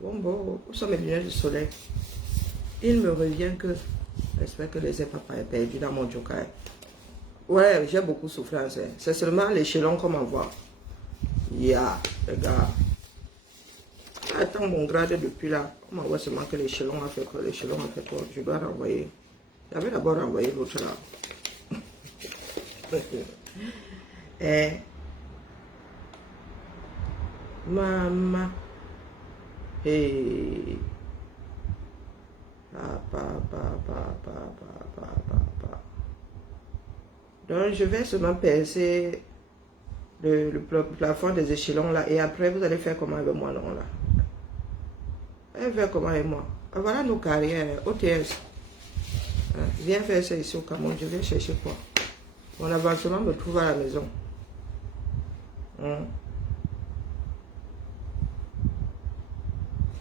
Bon, où sont mes lunettes de soleil? Il me revient que... J'espère que les papa est perdu dans mon joker. Ouais, j'ai beaucoup souffrance. Hein. C'est seulement l'échelon qu'on m'envoie. Les gars. Attends mon grade depuis là. On m'envoie seulement que l'échelon a fait quoi? L'échelon a fait quoi? Je dois renvoyer. J'avais d'abord renvoyé l'autre là. Eh. Maman. Hey. Donc, je vais seulement percer le plafond des échelons là. Et après, vous allez faire comment avec moi, non, là? Elle fait comment avec moi? Voilà nos carrières. OTS. Viens faire ça ici au Cameroun. Je vais chercher quoi? Mon avancement me trouve à la maison.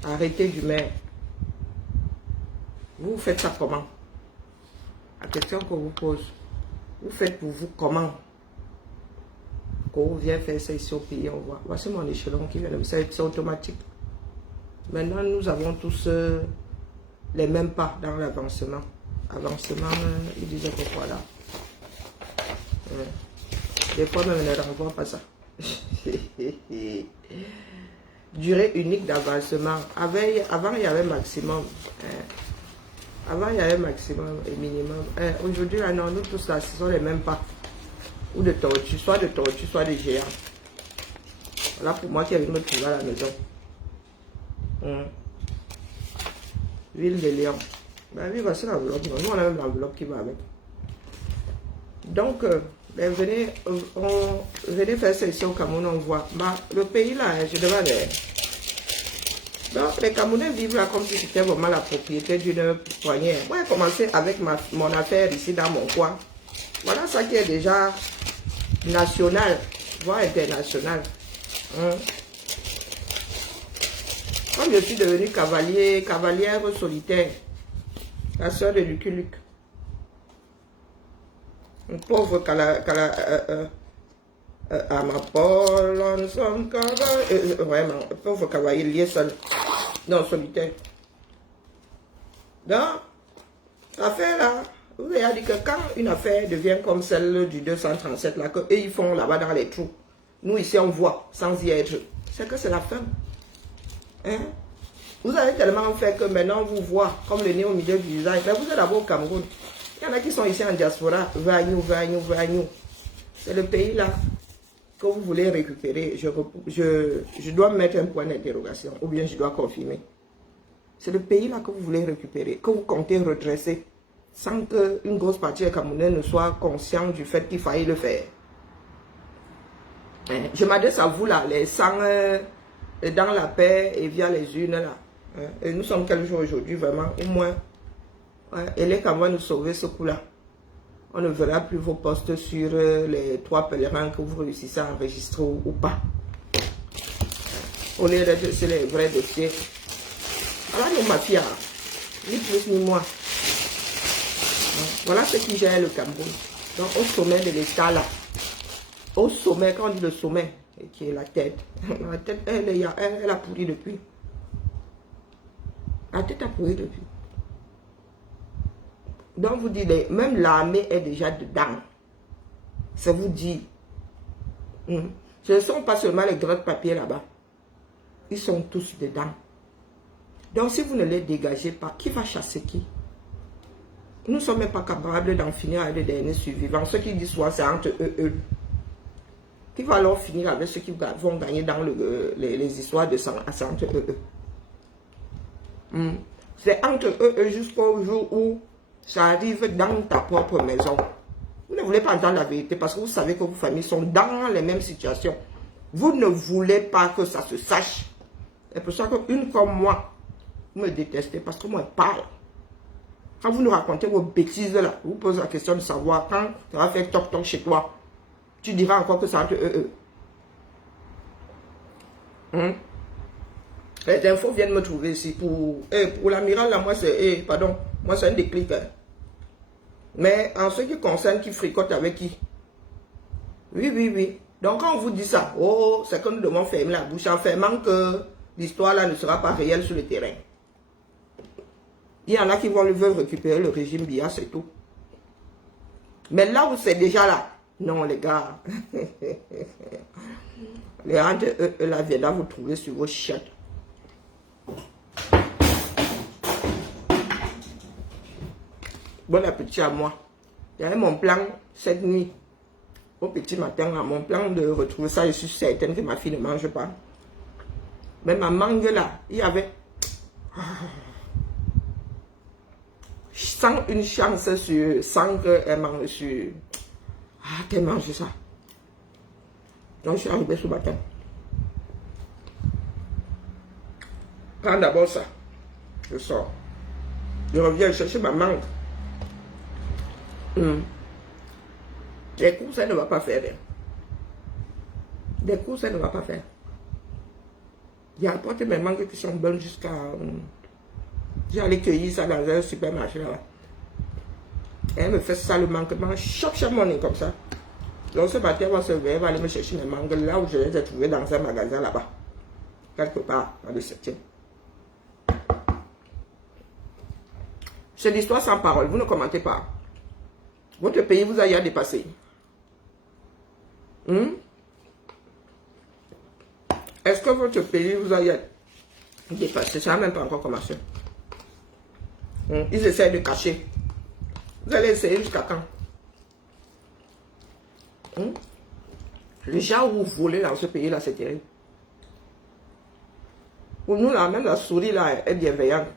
Arrêtez du maire. Vous faites ça comment? La question qu'on vous pose. Vous faites pour vous comment? Quand on vient faire ça ici au pays, on voit. Voici mon échelon qui vient de me... C'est automatique. Maintenant, nous avons tous les mêmes pas dans l'avancement. Avancement, ils disent pourquoi là. Des fois, même, ne renvoie pas ça. Durée unique d'avancement. Avant, il y avait maximum. Avant, il y avait maximum et minimum. Aujourd'hui, là, non, nous tous là, ce sont les mêmes pas. Ou de tortue, soit de tortue, soit de géant. Voilà pour moi qui est venu me trouver à la maison. Huile de lion. Ben oui, voici l'enveloppe. Nous, on a même l'enveloppe qui va avec. Donc, venez faire ça ici au Cameroun, on voit. Bah, le pays là, je demande. Donc, les Camerounais vivent là comme si c'était vraiment la propriété d'une poignée. Moi, j'ai commencé avec mon affaire ici dans mon coin. Voilà ça qui est déjà national, voire international. Comme je suis devenue cavalière solitaire, la soeur de Lucky Luke. Une pauvre Amapolle, nous sommes cavaliers. Vraiment, pauvre cavalier lié seul. Non, solitaire. Donc, l'affaire là, vous avez dit que quand une affaire devient comme celle du 237 là, que eux ils font là-bas dans les trous, nous ici on voit sans y être, c'est que c'est la fin. Hein? Vous avez tellement fait que maintenant on vous voit comme le nez au milieu du visage. Mais vous êtes d'abord au Cameroun. Il y en a qui sont ici en diaspora. Vagnou. C'est le pays là que vous voulez récupérer. Je dois mettre un point d'interrogation ou bien je dois confirmer. C'est le pays là que vous voulez récupérer, que vous comptez redresser sans qu'une grosse partie des Camerounais ne soit conscient du fait qu'il fallait le faire. Je m'adresse à vous là, les sangs dans la paix et via les urnes là. Et nous sommes quel jour aujourd'hui vraiment, au moins. Et les Camerounais nous sauver ce coup-là. On ne verra plus vos postes sur les 3 pèlerins que vous réussissez à enregistrer ou pas. Au lieu d'être sur les vrais dossiers. Voilà nos mafias, ni plus ni moins. Voilà ce qui gère le Cameroun. Donc au sommet de l'État là. Au sommet, quand on dit le sommet, qui est la tête. La tête, elle a pourri depuis. La tête a pourri depuis. Donc vous dites, même l'armée est déjà dedans. Ça vous dit. Ce ne sont pas seulement les grands papiers là-bas. Ils sont tous dedans. Donc si vous ne les dégagez pas, qui va chasser qui? Nous ne sommes même pas capables d'en finir avec les derniers survivants. Ceux qui disent soit c'est entre eux. Qui va alors finir avec ceux qui vont gagner dans les histoires de sang. C'est entre eux. C'est entre eux jusqu'au jour où ça arrive dans ta propre maison. Vous ne voulez pas entendre la vérité parce que vous savez que vos familles sont dans les mêmes situations. Vous ne voulez pas que ça se sache. C'est pour ça qu'une comme moi, vous me détestez parce que moi je parle. Quand vous nous racontez vos bêtises là, vous posez la question de savoir quand ça va faire toc toc chez toi. Tu diras encore que c'est entre eux. Les infos viennent me trouver ici. Pour l'amiral, là, moi, c'est... moi, c'est un déclic. Hein. Mais en ce qui concerne qui fricote avec qui? Oui. Donc, quand on vous dit ça, c'est que nous devons fermer la bouche en fermant que l'histoire là ne sera pas réelle sur le terrain. Il y en a qui veulent récupérer le régime Biya, c'est tout. Mais là où c'est déjà là, non les gars, les gens de eux là viendront vous trouver sur vos chiottes. Bon appétit à moi. J'avais mon plan cette nuit, au petit matin, là, mon plan de retrouver ça, je suis certaine que ma fille ne mange pas. Mais ma mangue là, il y avait 101 chances sur 100 qu'elle mange sur... Ah, qu'elle mange ça. Donc je suis arrivé ce matin. Prends d'abord ça. Je sors. Je reviens chercher ma mangue. Des cours, ça ne va pas faire. Des cours, ça ne va pas faire. J'ai apporté mes mangues qui sont bonnes jusqu'à... J'ai allé cueillir ça dans un supermarché là-bas. Elle me fait ça le manquement chaque morning comme ça. Donc ce matin, elle va se lever, elle va aller me chercher mes mangues là où je les ai trouvées dans un magasin là-bas. Quelque part, dans le 7e. C'est l'histoire sans parole, vous ne commentez pas. Votre pays vous a dépassé. Est-ce que votre pays vous a dépassé? Ça n'a même pas encore commencé. Ils essaient de cacher. Vous allez essayer jusqu'à quand? Les gens où vous volez dans ce pays-là, c'est terrible. Pour nous, là, même la souris là est bienveillante.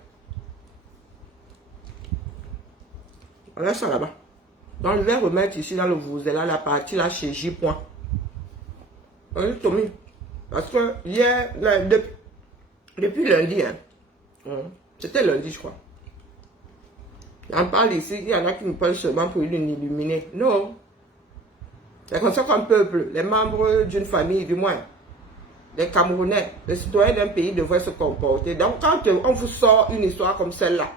On laisse ça là-bas. Donc, je vais remettre ici dans le Vuvuzela la partie là chez J. Tommy. Parce que hier, là, depuis lundi, c'était lundi, je crois. On parle ici, il y en a qui me parlent seulement pour l'illuminer. Non. C'est comme ça qu'un peuple, les membres d'une famille, du moins, les Camerounais, les citoyens d'un pays devraient se comporter. Donc, quand on vous sort une histoire comme celle-là,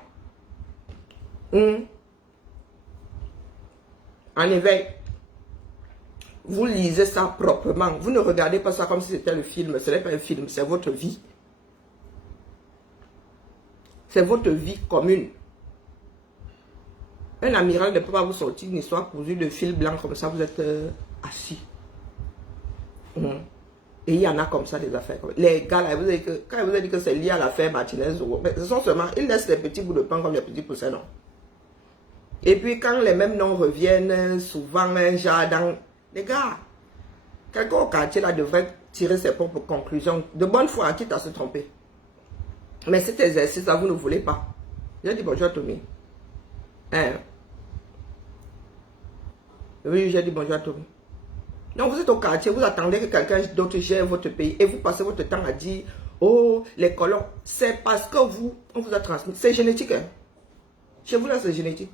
en éveil, vous lisez ça proprement. Vous ne regardez pas ça comme si c'était le film. Ce n'est pas un film, c'est votre vie. C'est votre vie commune. Un amiral ne peut pas vous sortir une histoire cousue de fil blanc comme ça, vous êtes assis. Et il y en a comme ça des affaires. Les gars, là, quand vous avez dit que c'est lié à l'affaire Martinez, mais ce sont seulement, ils laissent des petits bouts de pain comme des petits poussins, non. Et puis quand les mêmes noms reviennent, souvent, dans... Les gars, quelqu'un au quartier là devrait tirer ses propres conclusions. De bonne foi, quitte à se tromper. Mais cet exercice-là, vous ne voulez pas. J'ai dit bonjour à Tommy. Oui, j'ai dit bonjour à Tommy. Donc vous êtes au quartier, vous attendez que quelqu'un d'autre gère votre pays et vous passez votre temps à dire, oh, les colons, c'est parce que vous, on vous a transmis. C'est génétique. Hein? Chez vous là, c'est génétique.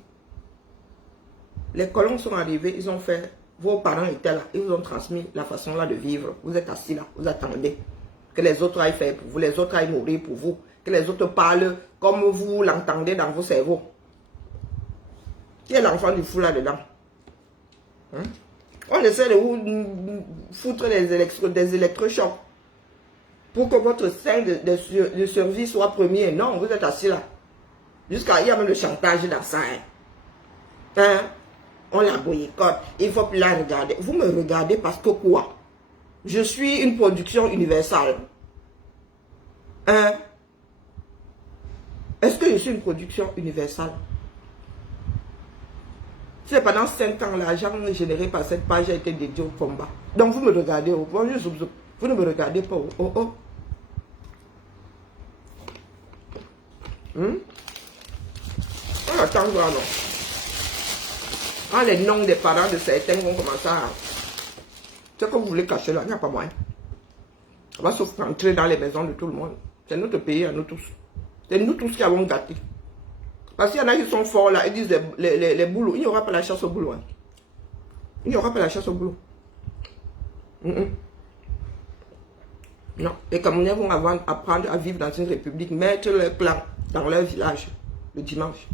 Les colons sont arrivés, ils ont fait, vos parents étaient là, ils vous ont transmis la façon là de vivre. Vous êtes assis là, vous attendez que les autres aillent faire pour vous, les autres aillent mourir pour vous, que les autres parlent comme vous l'entendez dans vos cerveaux. Qui est l'enfant du fou là-dedans? On essaie de vous foutre des électrochocs pour que votre sein de survie soit premier. Non, vous êtes assis là. Jusqu'à il y a même le chantage dans ça. On la boycotte. Il ne faut plus la regarder. Vous me regardez parce que quoi? Je suis une production universelle. Est-ce que je suis une production universelle? C'est pendant 5 ans, l'argent généré par cette page a été dédié au combat. Donc vous me regardez, vous ne me regardez pas. On attend voir, non. Quand les noms des parents de certains vont commencer à... Ce que vous voulez cacher là, il n'y a pas moyen. On va sauf entrer dans les maisons de tout le monde. C'est notre pays à nous tous. C'est nous tous qui avons gâté. Parce qu'il y en a qui sont forts là, ils disent les boulots. Il n'y aura pas la chasse au boulot. Hein. Il n'y aura pas la chasse au boulot. Non. Les Camerounais vont apprendre à vivre dans une république, mettre leur clan dans leur village le dimanche.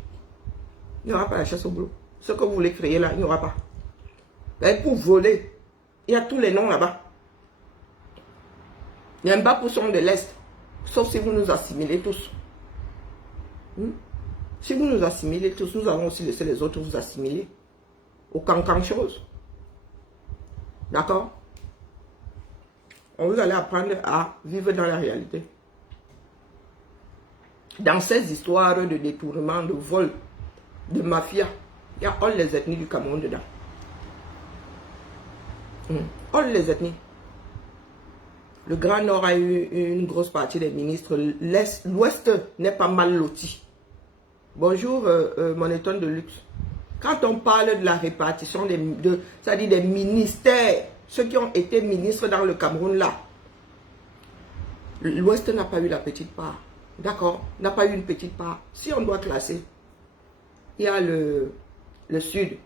Il n'y aura pas la chasse au boulot. Ce que vous voulez créer là, il n'y aura pas. Et pour voler, il y a tous les noms là-bas. Il y a un bas pousson de l'Est. Sauf si vous nous assimilez tous. Si vous nous assimilez tous, nous allons aussi laisser les autres vous assimiler. Aucun chose. D'accord? On vous allez apprendre à vivre dans la réalité. Dans ces histoires de détournement, de vol, de mafia, il y a all les ethnies du Cameroun dedans. All les ethnies. Le Grand Nord a eu une grosse partie des ministres. L'Ouest n'est pas mal loti. Bonjour, mon étonne de luxe. Quand on parle de la répartition c'est-à-dire des ministères, ceux qui ont été ministres dans le Cameroun là, l'Ouest n'a pas eu la petite part. D'accord? N'a pas eu une petite part. Si on doit classer, il y a le Sud.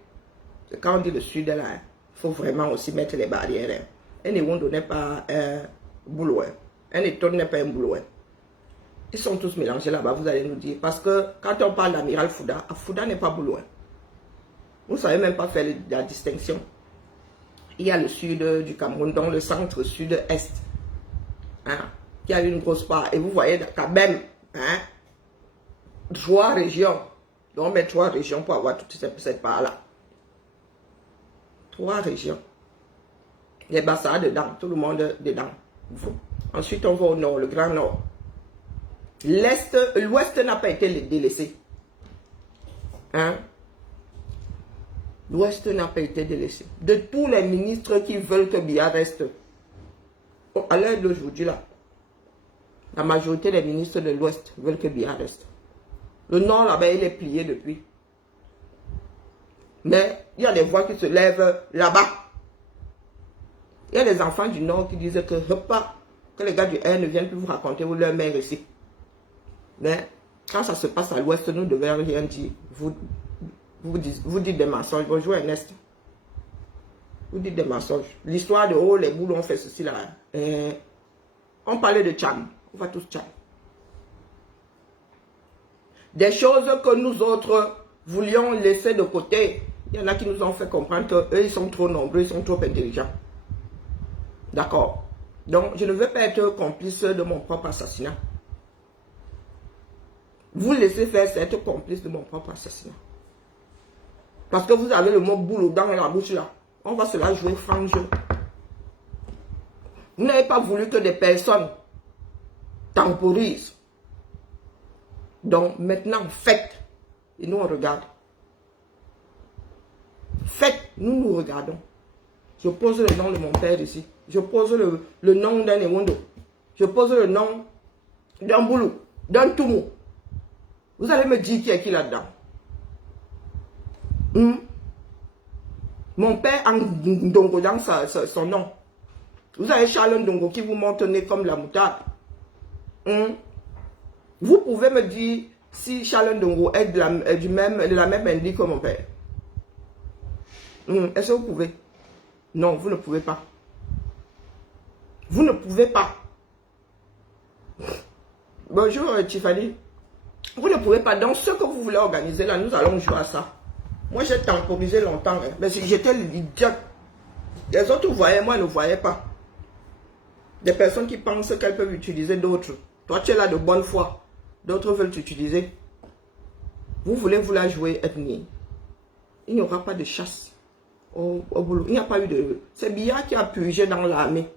Quand on dit le Sud, là, il faut vraiment aussi mettre les barrières. Un Ewondo n'est pas un boulot. Un Eton n'est pas un boulot. Ils sont tous mélangés là-bas, vous allez nous dire. Parce que quand on parle d'Amiral Fouda, Fouda n'est pas boulot. Vous ne savez même pas faire la distinction. Il y a le sud du Cameroun, donc le centre sud-est, qui a une grosse part. Et vous voyez quand même, 3 régions. Donc on met 3 régions pour avoir toute cette part-là. 3 régions. Les Bassa dedans, tout le monde dedans. Ensuite, on va au nord, le Grand Nord. L'Ouest n'a pas été délaissé. L'Ouest n'a pas été délaissé. De tous les ministres qui veulent que Biya reste, à l'heure d'aujourd'hui là, la majorité des ministres de l'Ouest veulent que Biya reste. Le Nord là-bas, il est plié depuis. Mais il y a des voix qui se lèvent là-bas. Il y a des enfants du Nord qui disent que les gars du R ne viennent plus vous raconter où leur mère ici. Mais quand ça se passe à l'Ouest, nous ne devons rien dire. Vous dites des mensonges. Bonjour Ernest. Vous dites des mensonges. L'histoire de oh les boules ont fait ceci là. On parlait de Tcham. On va tous Tcham. Des choses que nous autres voulions laisser de côté. Il y en a qui nous ont fait comprendre qu'eux ils sont trop nombreux, ils sont trop intelligents. D'accord. Donc je ne veux pas être complice de mon propre assassinat. Vous laissez faire, c'est être complice de mon propre assassinat. Parce que vous avez le mot boulot dans la bouche là. On va se la jouer franc jeu. Vous n'avez pas voulu que des personnes temporisent. Donc maintenant, faites. Et nous on regarde. Faites, nous regardons. Je pose le nom de mon père ici. Je pose le nom d'un Ewondo. Je pose le nom d'un boulot, d'un Toumou. Vous allez me dire qui est qui là-dedans. Mon père a Ndongo dans son nom. Vous avez Charles Ndongo qui vous monte nez comme la moutarde. Vous pouvez me dire si Charles Ndongo est de la même ethnie que mon père. Est-ce que vous pouvez? Non, vous ne pouvez pas. Vous ne pouvez pas. Bonjour Tiffany. Vous ne pouvez pas. Donc ce que vous voulez organiser là, nous allons jouer à ça. Moi j'ai temporisé longtemps. Mais j'étais l'idiote. Les autres voyaient, moi ne voyais pas. Des personnes qui pensent qu'elles peuvent utiliser d'autres. Toi tu es là de bonne foi. D'autres veulent t'utiliser. Vous voulez vous la jouer ethnie. Il n'y aura pas de chasse au boulot. Il n'y a pas eu de... C'est Biya qui a purgé dans l'armée.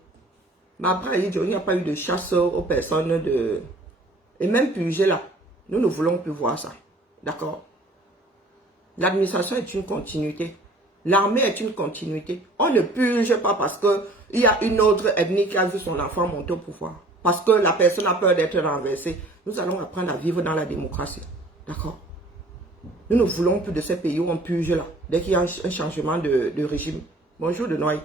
Mais après, il n'y a pas eu de chasse aux personnes de... Et même purgé là. Nous ne voulons plus voir ça. D'accord? L'administration est une continuité. L'armée est une continuité. On ne purge pas parce qu'il y a une autre ethnie qui a vu son enfant monter au pouvoir. Parce que la personne a peur d'être renversée. Nous allons apprendre à vivre dans la démocratie. D'accord? Nous ne voulons plus de ces pays où on purge là. Dès qu'il y a un changement de régime. Bonjour de Noailles.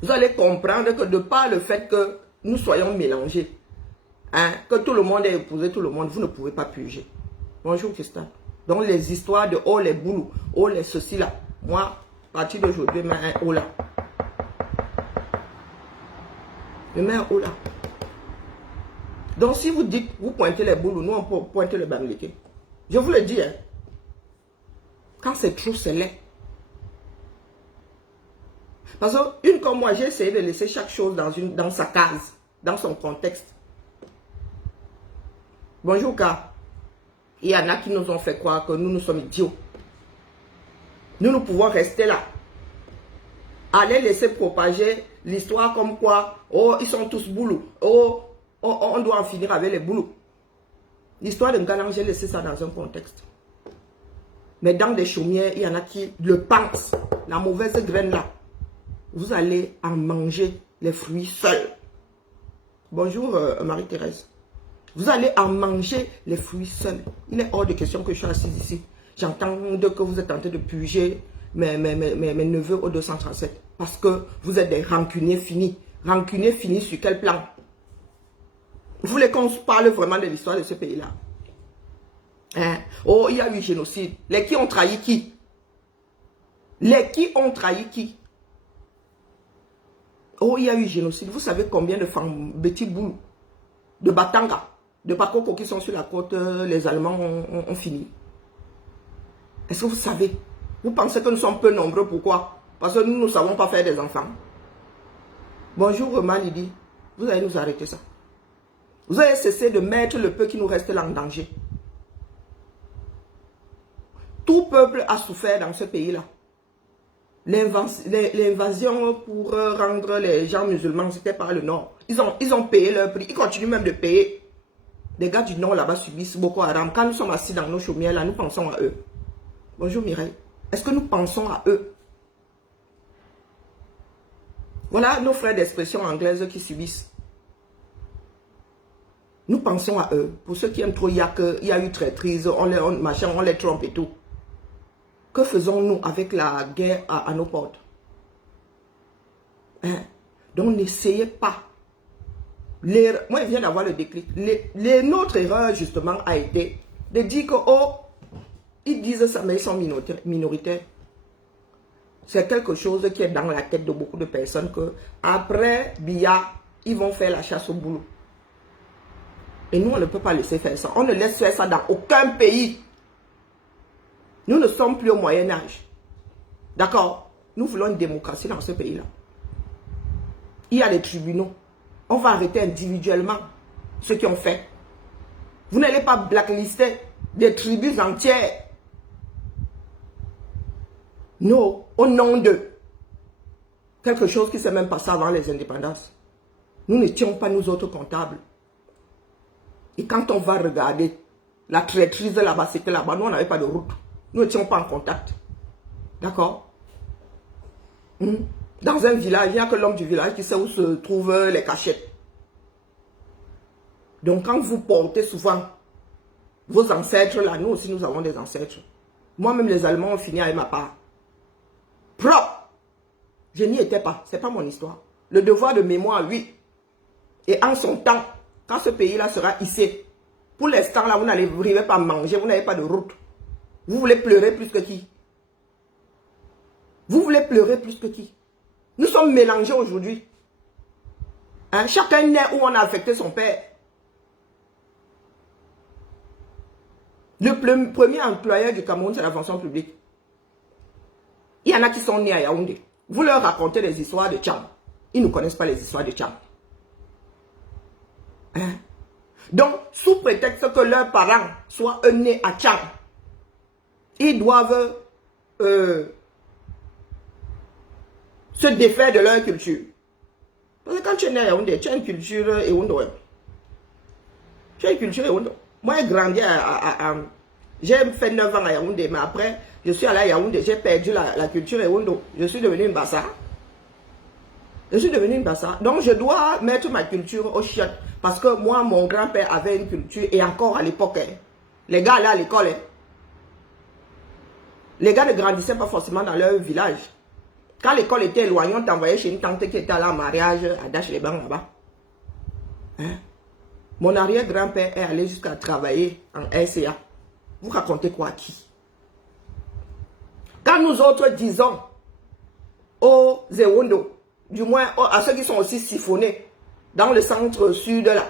Vous allez comprendre que de par le fait que nous soyons mélangés, que tout le monde ait épousé tout le monde, vous ne pouvez pas purger. Bonjour Christophe. Donc les histoires de oh les boulous, oh les ceci là. Moi, à partir d'aujourd'hui, je mets un oh là. Je mets un oh là. Donc si vous dites, vous pointez les boulous, nous on peut pointer le bamléké. Je vous le dis, quand c'est trop, c'est laid. Parce que une comme moi, j'ai essayé de laisser chaque chose dans sa case, dans son contexte. Bonjour, Ka. Il y en a qui nous ont fait croire que nous sommes idiots. Nous pouvons rester là. Allez laisser propager l'histoire comme quoi, oh, ils sont tous boulous. Oh, on doit en finir avec les boulots. L'histoire de Ngalang, j'ai laissé ça dans un contexte. Mais dans des chaumières, il y en a qui le pensent. La mauvaise graine là. Vous allez en manger les fruits seuls. Bonjour Marie-Thérèse. Vous allez en manger les fruits seuls. Il est hors de question que je sois assise ici. J'entends que vous êtes en train de purger mes neveux au 237. Parce que vous êtes des rancuniers finis. Rancuniers finis sur quel plan? Vous voulez qu'on se parle vraiment de l'histoire de ce pays-là? Hein? Oh, il y a eu génocide. Les qui ont trahi qui? Les qui ont trahi qui? Oh, il y a eu génocide. Vous savez combien de femmes, Betty Boulou, de Batanga, de Bakoko qui sont sur la côte, les Allemands ont fini. Est-ce que vous savez? Vous pensez que nous sommes peu nombreux, pourquoi? Parce que nous ne savons pas faire des enfants. Bonjour Malidi, vous allez nous arrêter ça. Vous allez cesser de mettre le peu qui nous reste là en danger. Tout peuple a souffert dans ce pays-là. L'invasion pour rendre les gens musulmans, c'était par le Nord. Ils ont payé leur prix. Ils continuent même de payer. Les gars du Nord là-bas subissent Boko Haram. Quand nous sommes assis dans nos chaumières là, nous pensons à eux. Bonjour Mireille. Est-ce que nous pensons à eux? Voilà nos frères d'expression anglaise qui subissent. Nous pensons à eux. Pour ceux qui aiment trop, il y a eu traîtrise, on les trompe et tout. Que faisons-nous avec la guerre à nos portes? Hein? Donc n'essayez pas. Moi, je viens d'avoir le déclic. Notre erreur, justement, a été de dire que, oh, ils disent ça, mais ils sont minoritaires. C'est quelque chose qui est dans la tête de beaucoup de personnes que, après Biya, ils vont faire la chasse au boulot. Et nous, on ne peut pas laisser faire ça. On ne laisse faire ça dans aucun pays. Nous ne sommes plus au Moyen-Âge. D'accord? Nous voulons une démocratie dans ce pays-là. Il y a des tribunaux. On va arrêter individuellement ceux qui ont fait. Vous n'allez pas blacklister des tribus entières. Non, au nom de quelque chose qui ne s'est même passé avant les indépendances. Nous n'étions pas nous autres comptables. Et quand on va regarder la traîtrise là-bas, c'est que là-bas, nous, on n'avait pas de route. Nous n'étions pas en contact. D'accord? Dans un village, il n'y a que l'homme du village qui sait où se trouvent les cachettes. Donc, quand vous portez souvent vos ancêtres là, nous aussi, nous avons des ancêtres. Moi-même, les Allemands ont fini avec ma part. Propre! Je n'y étais pas. Ce n'est pas mon histoire. Le devoir de mémoire, oui. Et en son temps, quand ce pays-là sera hissé, pour l'instant, là, vous n'arrivez pas à manger, vous n'avez pas de route. Vous voulez pleurer plus que qui? Vous voulez pleurer plus que qui? Nous sommes mélangés aujourd'hui. Hein? Chacun naît où on a affecté son père. Le premier employeur du Cameroun, c'est la fonction publique. Il y en a qui sont nés à Yaoundé. Vous leur racontez des histoires de Tcham. Ils ne connaissent pas les histoires de Tcham. Hein? Donc, sous prétexte que leurs parents soient nés à Tcham, ils doivent se défaire de leur culture. Parce que quand tu es né à Yaoundé, tu as une culture Ewondo. Tu as une culture Ewondo. Moi, j'ai grandi j'ai fait 9 ans à Yaoundé, mais après, je suis allé à Yaoundé, j'ai perdu la culture Ewondo. Je suis devenu une Bassa. Je suis devenu une Bassa. Donc, je dois mettre ma culture au chiottes. Parce que moi, mon grand-père avait une culture, et encore à l'époque, hein, les gars allaient à l'école. Hein, les gars ne grandissaient pas forcément dans leur village. Quand l'école était éloignée, on t'envoyait chez une tante qui était allée en mariage à Dash-les-Bains là-bas. Hein? Mon arrière-grand-père est allé jusqu'à travailler en RCA. Vous racontez quoi à qui? Quand nous autres disons aux Ewondo, du moins à ceux qui sont aussi siphonnés dans le centre-sud là,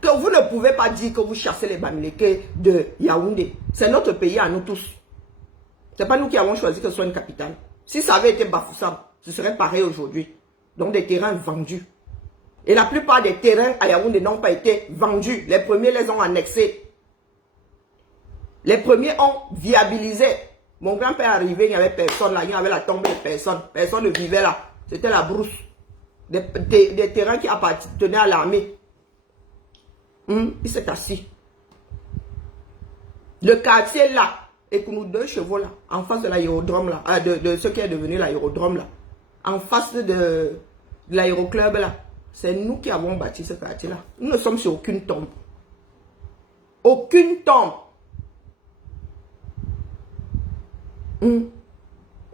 que vous ne pouvez pas dire que vous chassez les Bamileke de Yaoundé. C'est notre pays à nous tous. Ce n'est pas nous qui avons choisi que ce soit une capitale. Si ça avait été Bafoussam, ce serait pareil aujourd'hui. Donc des terrains vendus. Et la plupart des terrains à Yaoundé n'ont pas été vendus. Les premiers les ont annexés. Les premiers ont viabilisé. Mon grand-père est arrivé, il n'y avait personne là. Il y avait la tombe de personne. Personne ne vivait là. C'était la brousse. Des terrains qui appartenaient à l'armée. Il s'est assis. Le quartier là, et nous 2 chevaux là, en face de l'aérodrome là, de ce qui est devenu l'aérodrome là, en face de l'aéroclub là, c'est nous qui avons bâti ce quartier là. Nous ne sommes sur aucune tombe. Aucune tombe.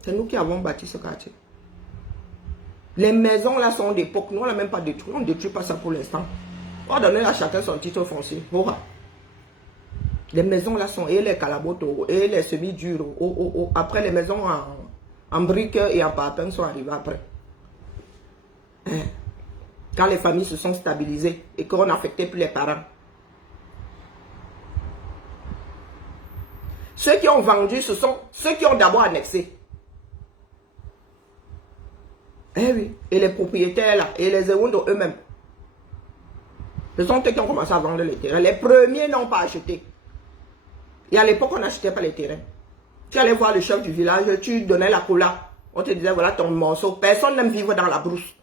C'est nous qui avons bâti ce quartier. Les maisons là sont d'époque, nous on n'a même pas détruit, on ne détruit pas ça pour l'instant. On va donner à chacun son titre foncier. Voilà. Les maisons là sont, et les calabotos, et les semi-durs. Après, les maisons en briques et en parpaing sont arrivées après. Quand les familles se sont stabilisées et qu'on n'affectait plus les parents. Ceux qui ont vendu, ce sont ceux qui ont d'abord annexé. Eh oui, et les propriétaires là, et les Ewundo eux-mêmes. Ce sont eux qui ont commencé à vendre les terrains. Les premiers n'ont pas acheté. Et à l'époque, on n'achetait pas les terrains. Tu allais voir le chef du village, tu donnais la cola. On te disait, voilà ton morceau. Personne n'aime vivre dans la brousse.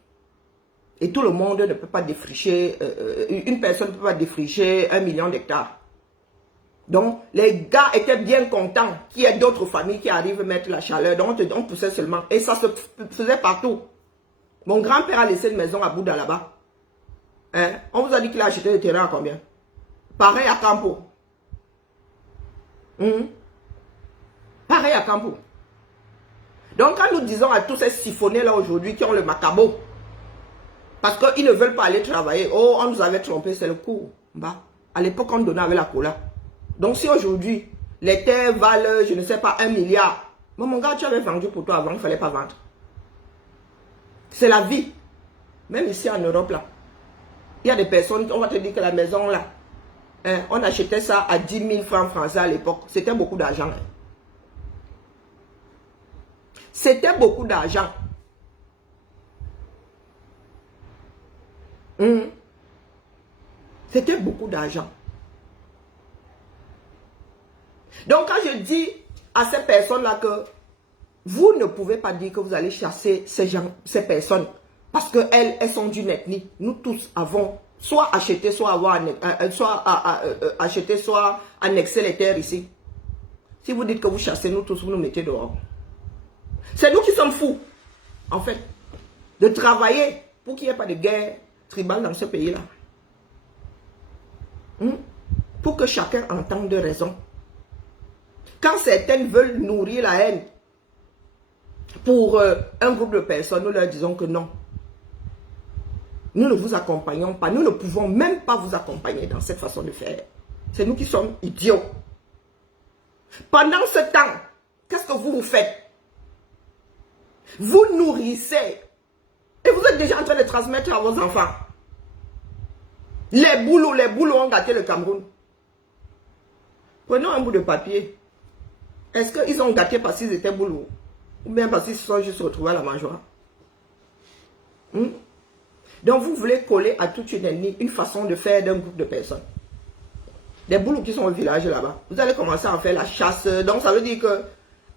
Et tout le monde ne peut pas défricher, une personne ne peut pas défricher 1 million d'hectares. Donc, les gars étaient bien contents qu'il y ait d'autres familles qui arrivent à mettre la chaleur. Donc, on poussait seulement. Et ça se faisait partout. Mon grand-père a laissé une maison à Bouddha là-bas. On vous a dit qu'il a acheté le terrain à combien? Pareil à Campo. Pareil à Campo. Donc, quand nous disons à tous ces siphonnés là aujourd'hui qui ont le macabo, parce qu'ils ne veulent pas aller travailler, oh, on nous avait trompé, c'est le coup. Bah, à l'époque, on donnait avec la cola. Donc, si aujourd'hui, les terres valent, je ne sais pas, 1 milliard, mon gars, tu avais vendu pour toi avant, il ne fallait pas vendre. C'est la vie. Même ici en Europe, là. Il y a des personnes, on va te dire que la maison, là, on achetait ça à 10 000 francs français à l'époque. C'était beaucoup d'argent. C'était beaucoup d'argent. C'était beaucoup d'argent. Donc, quand je dis à ces personnes-là que vous ne pouvez pas dire que vous allez chasser ces gens, ces personnes, parce qu'elles sont d'une ethnie. Nous tous avons soit acheté, soit acheté, soit annexé les terres ici. Si vous dites que vous chassez nous tous, vous nous mettez dehors. C'est nous qui sommes fous, en fait, de travailler pour qu'il n'y ait pas de guerre tribale dans ce pays-là. Pour que chacun entende raison. Quand certaines veulent nourrir la haine pour un groupe de personnes, nous leur disons que non. Nous ne vous accompagnons pas. Nous ne pouvons même pas vous accompagner dans cette façon de faire. C'est nous qui sommes idiots. Pendant ce temps, qu'est-ce que vous faites? Vous nourrissez. Et vous êtes déjà en train de transmettre à vos enfants. Les boulots ont gâté le Cameroun. Prenons un bout de papier. Est-ce qu'ils ont gâté parce qu'ils étaient boulots? Ou bien parce qu'ils se sont juste retrouvés à la mangeoire? Donc vous voulez coller à toute une ethnie une façon de faire d'un groupe de personnes. Des boulots qui sont au village là-bas. Vous allez commencer à faire la chasse. Donc ça veut dire que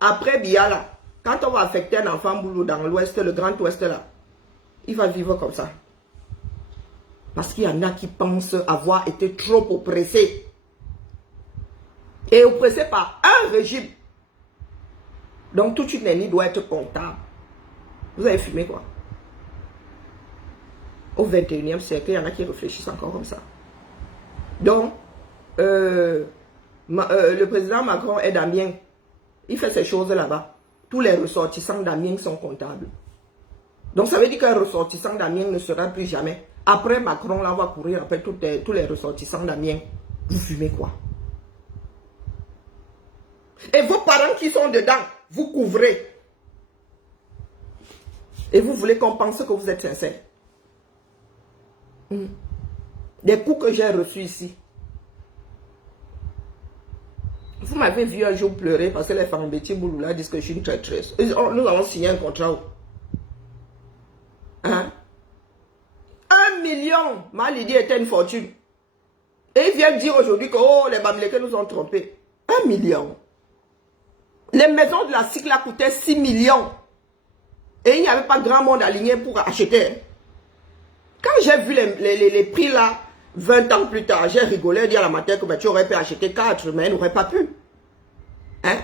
après Biala, quand on va affecter un enfant boulot dans l'ouest, le grand ouest là, il va vivre comme ça. Parce qu'il y en a qui pensent avoir été trop oppressés. Et oppressés par un régime. Donc toute une ethnie doit être comptable. Vous avez fumé quoi? Au 21e siècle, il y en a qui réfléchissent encore comme ça. Donc, le président Macron est d'Amiens. Il fait ces choses là-bas. Tous les ressortissants d'Amiens sont comptables. Donc, ça veut dire qu'un ressortissant d'Amiens ne sera plus jamais. Après Macron, là, on va courir après tous les ressortissants d'Amiens. Vous fumez quoi? Et vos parents qui sont dedans, vous couvrez. Et vous voulez qu'on pense que vous êtes sincère. Des coups que j'ai reçus ici. Vous m'avez vu un jour pleurer parce que les femmes de Timbouloula disent que je suis une traîtresse. Nous avons signé un contrat. million. Ma Lydie était une fortune. Et ils viennent dire aujourd'hui que oh, les Bamileke nous ont trompés. 1 million. Les maisons de la Cycla coûtaient 6 millions. Et il n'y avait pas grand monde aligné pour acheter. Quand j'ai vu les prix là, 20 ans plus tard, j'ai rigolé, dit à la matin que ben, tu aurais pu acheter 4, mais elle n'aurait pas pu. Hein?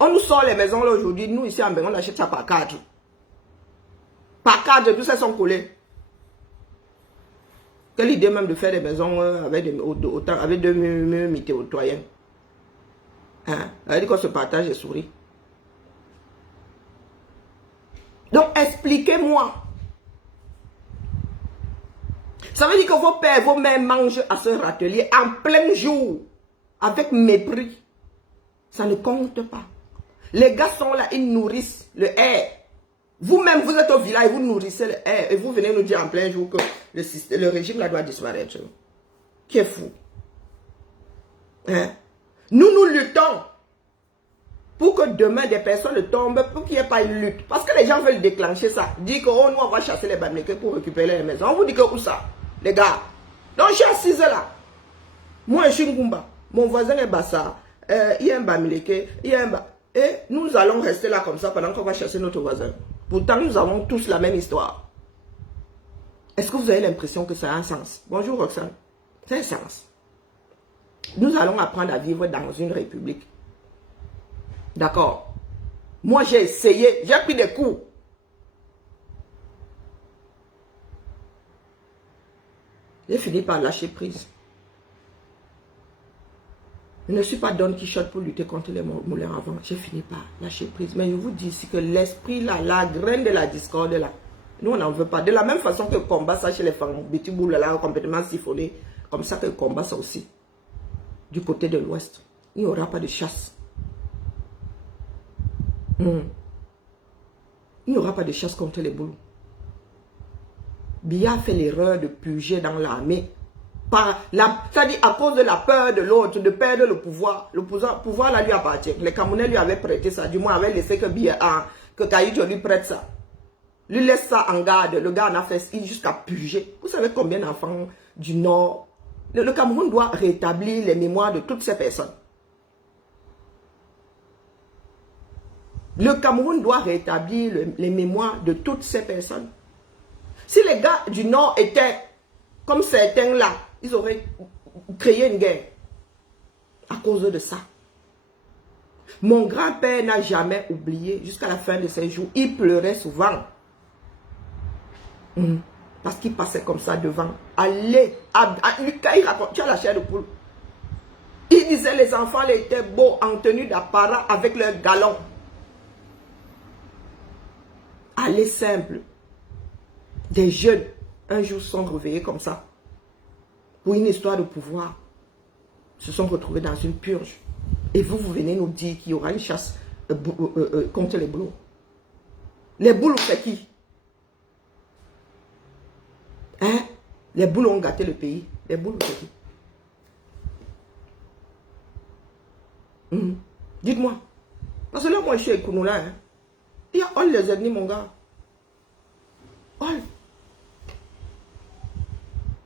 On nous sort les maisons là aujourd'hui, nous ici en Bénin, on achète ça par 4. Par 4, tous ça sont collés. Quelle idée même de faire des maisons avec 2 météo-toyens. Hein? Elle dit qu'on se partage les souris. Donc expliquez-moi. Ça veut dire que vos pères, vos mères mangent à ce râtelier en plein jour, avec mépris. Ça ne compte pas. Les gars sont là, ils nourrissent le air. Vous-même, vous êtes au village, vous nourrissez le air. Et vous venez nous dire en plein jour que le régime là doit disparaître. Qui est fou. Hein? Nous luttons pour que demain des personnes tombent, pour qu'il n'y ait pas une lutte. Parce que les gens veulent déclencher ça. Dire que oh, nous on va chasser les Bamileke pour récupérer les maisons. On vous dit que où ça? Les gars. Donc je suis assise là. Moi je suis Ngumba. Mon voisin est Bassa. Il y a un Bamileke. Il y a un Et nous allons rester là comme ça pendant qu'on va chasser notre voisin. Pourtant nous avons tous la même histoire. Est-ce que vous avez l'impression que ça a un sens? Bonjour Roxane. Ça a un sens. Nous allons apprendre à vivre dans une république. D'accord. Moi, j'ai essayé. J'ai pris des coups. J'ai fini par lâcher prise. Je ne suis pas Don Quichotte pour lutter contre les moulins avant. J'ai fini par lâcher prise. Mais je vous dis ici que l'esprit là, la graine de la discorde là, nous on n'en veut pas. De la même façon que combat ça chez les femmes, Betty Boule là, complètement siphonné, comme ça que combat ça aussi. Du côté de l'ouest. Il n'y aura pas de chasse. Il n'y aura pas de chasse contre les boulots. Biya fait l'erreur de puger dans l'armée. C'est-à-dire à cause de la peur de l'autre, de perdre le pouvoir. Le pouvoir là lui appartient. Les Camerounais lui avaient prêté ça. Du moins avaient laissé que Kayidjo lui prête ça. Lui laisse ça en garde. Le gars en a fait jusqu'à puger. Vous savez combien d'enfants du Nord? Le Cameroun doit rétablir les mémoires de toutes ces personnes. Le Cameroun doit rétablir les mémoires de toutes ces personnes. Si les gars du Nord étaient comme certains là, ils auraient créé une guerre à cause de ça. Mon grand-père n'a jamais oublié jusqu'à la fin de ses jours. Il pleurait souvent. Parce qu'il passait comme ça devant. Allez, quand il raconte, tu as la chair de poule. Il disait les enfants ils étaient beaux en tenue d'apparat avec leurs galons. Allez simple. Des jeunes, un jour sont réveillés comme ça. Pour une histoire de pouvoir. Se sont retrouvés dans une purge. Et vous venez nous dire qu'il y aura une chasse contre les boulots. Les boulots, c'est qui? Hein? Les boulots ont gâté le pays. Les boulots, c'est qui? Dites-moi. Parce que là, moi, je suis Kounoula. Hein? Il y a all les ethnies, mon gars.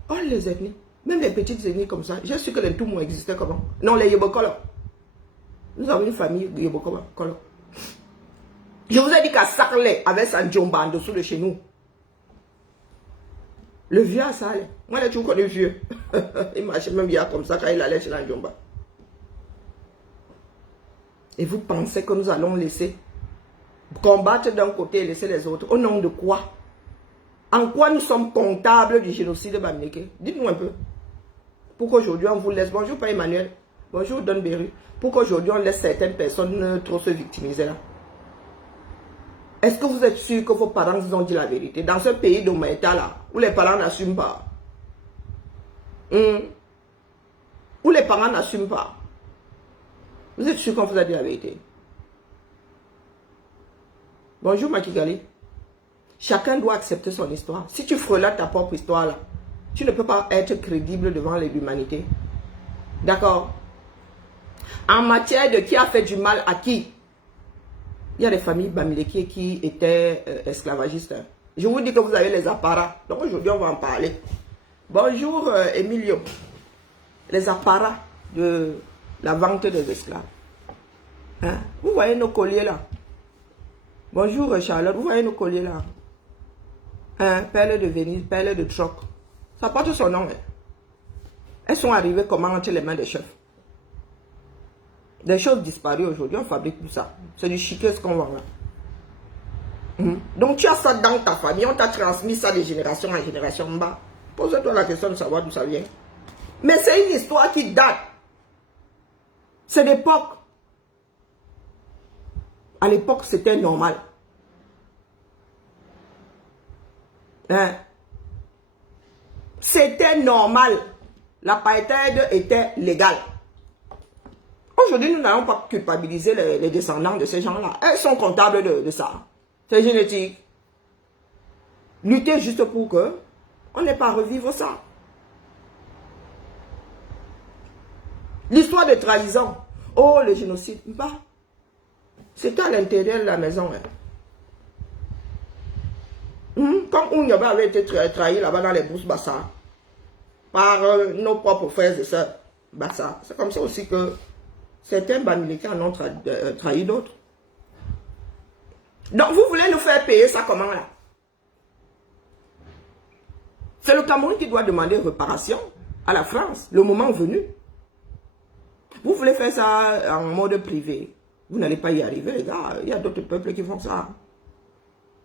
All les ethnies. Même les petites ethnies comme ça. J'ai su que les Toumou existaient comment? Non, les Yebokolo. Nous avons une famille Yebokolo. Je vous ai dit qu'à Sarlé, avec Sanjomba en dessous de chez nous. Le vieux à Sarlé. Moi, j'ai toujours connu le vieux. Il marchait même bien comme ça quand il allait chez Sanjomba. Et vous pensez que nous allons laisser combattre d'un côté et laisser les autres? Au nom de quoi? En quoi nous sommes comptables du génocide de Bamileke? Dites-nous un peu. Pourquoi aujourd'hui on vous laisse? Bonjour, Père Emmanuel. Bonjour, Don Berry. Pourquoi aujourd'hui on laisse certaines personnes trop se victimiser là? Est-ce que vous êtes sûr que vos parents vous ont dit la vérité? Dans ce pays de Maïta là, où les parents n'assument pas. Où les parents n'assument pas. Vous êtes sûr qu'on vous a dit la vérité? Bonjour, Makigali. Chacun doit accepter son histoire. Si tu frelates ta propre histoire là, tu ne peux pas être crédible devant l'humanité. D'accord? En matière de qui a fait du mal à qui, il y a des familles Bamileke qui étaient esclavagistes. Je vous dis que vous avez les apparats. Donc aujourd'hui, on va en parler. Bonjour Emilio. Les apparats de la vente des esclaves. Hein? Vous voyez nos colliers là. Bonjour Charlotte, vous voyez nos colliers là. Hein? Perles de Venise, perles de Troc. Ça porte son nom. Hein? Elles sont arrivées comment entre les mains des chefs. Des choses disparues aujourd'hui, on fabrique tout ça. C'est du chiquet ce qu'on vend là. Donc tu as ça dans ta famille, on t'a transmis ça de génération en génération. Pose-toi la question de savoir d'où ça vient. Mais c'est une histoire qui date. C'est l'époque. À l'époque, c'était normal. Hein? C'était normal. L'apartheid était légal. Aujourd'hui, nous n'allons pas culpabiliser les descendants de ces gens-là. Elles sont comptables de ça. C'est génétique. Lutter juste pour que on n'ait pas à revivre ça. L'histoire de trahison. Oh, le génocide. Bah, c'était à l'intérieur de la maison. Hein. Quand Ounyaba avait été trahi là-bas dans les brousses Bassa, par nos propres frères et sœurs Bassa, c'est comme ça aussi que certains Bamileke en ont trahi d'autres. Donc vous voulez nous faire payer ça comment là? C'est le Cameroun qui doit demander réparation à la France, le moment venu. Vous voulez faire ça en mode privé. Vous n'allez pas y arriver, les gars. Il y a d'autres peuples qui font ça.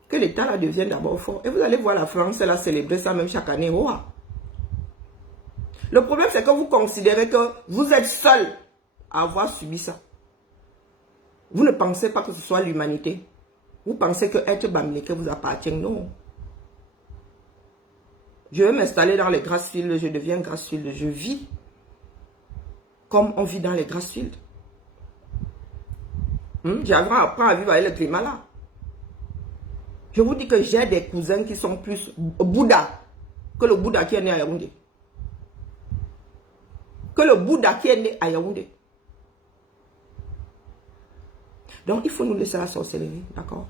Que l'État là devienne d'abord fort. Et vous allez voir la France, elle a célébré ça même chaque année. Oh. Le problème, c'est que vous considérez que vous êtes seul à avoir subi ça. Vous ne pensez pas que ce soit l'humanité. Vous pensez que être Bamileke vous appartient. Non. Je vais m'installer dans les Grassfields, je deviens Grassfield. Je vis comme on vit dans les Grassfields. J'apprends à vivre avec le climat là. Je vous dis que j'ai des cousins qui sont plus Bouddha que le Bouddha qui est né à Yaoundé. Que le Bouddha qui est né à Yaoundé. Donc il faut nous laisser la sorcellerie, d'accord?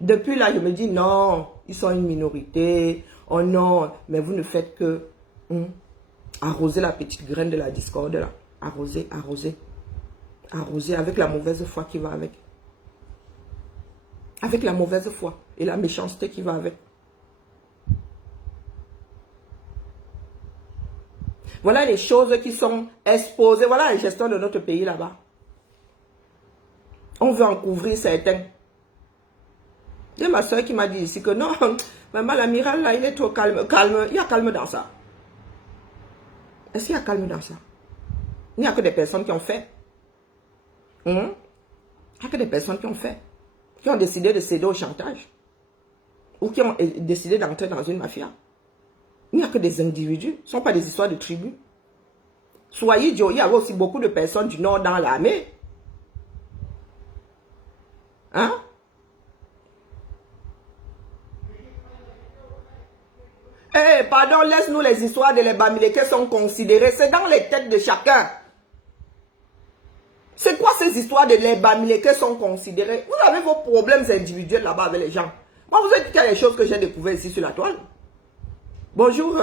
Depuis là, je me dis non, ils sont une minorité. Oh non, mais vous ne faites que arroser la petite graine de la discorde là. Arroser, arroser. Arroser avec la mauvaise foi qui va avec. Avec la mauvaise foi et la méchanceté qui va avec. Voilà les choses qui sont exposées. Voilà la gestion de notre pays là-bas. On veut en couvrir certains. Il y a ma soeur qui m'a dit ici que non, maman l'amiral là, il est trop calme. Calme, il y a calme dans ça. Est-ce qu'il y a calme dans ça? Il n'y a que des personnes qui ont fait. Il n'y a que des personnes qui ont fait. Qui ont décidé de céder au chantage. Ou qui ont décidé d'entrer dans une mafia. Il n'y a que des individus. Ce ne sont pas des histoires de tribus. Soyez idiots, il y avait aussi beaucoup de personnes du Nord dans l'armée. Hein? Eh, pardon, laisse-nous les histoires de les Bamileke sont considérées. C'est dans les têtes de chacun. C'est quoi ces histoires de les Bamileke sont considérées? Vous avez vos problèmes individuels là-bas avec les gens. Moi, vous êtes qu'il y a des choses que j'ai découvertes ici sur la toile. Bonjour,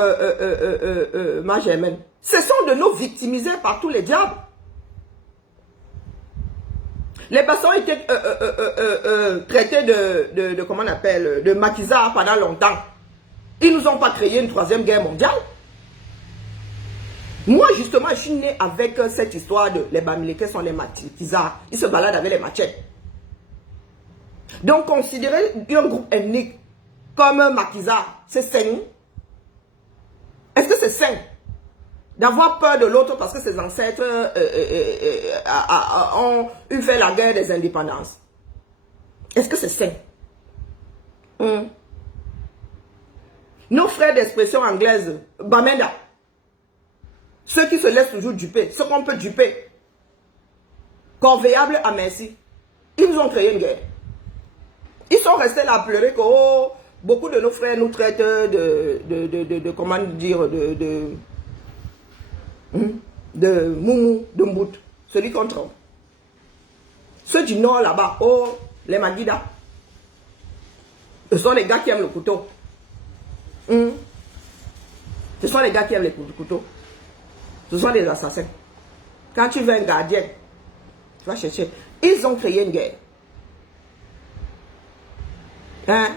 ma Germaine. Ce sont de nos victimisés par tous les diables. Les personnes étaient traitées de comment on appelle, de maquisards pendant longtemps. Ils nous ont pas créé une troisième guerre mondiale. Moi, justement, je suis né avec cette histoire de les Bamileke sont les maquisards. Ils se baladent avec les machettes. Donc, considérer un groupe ethnique comme un maquisard, c'est sain. Est-ce que c'est sain d'avoir peur de l'autre parce que ses ancêtres ont eu fait la guerre des indépendances? Est-ce que c'est sain? Nos frères d'expression anglaise, Bamenda, ceux qui se laissent toujours duper, ceux qu'on peut duper, corvéables à merci, ils nous ont créé une guerre. Ils sont restés là à pleurer que oh, beaucoup de nos frères nous traitent comment dire, de Moumou, de Mbout, celui qu'on trompe. Ceux du nord là-bas, oh, les Magida. Ce sont les gars qui aiment le couteau. Ce sont les gars qui aiment les couteaux. Ce sont les assassins. Quand tu veux un gardien, tu vas chercher. Ils ont créé une guerre. Hein?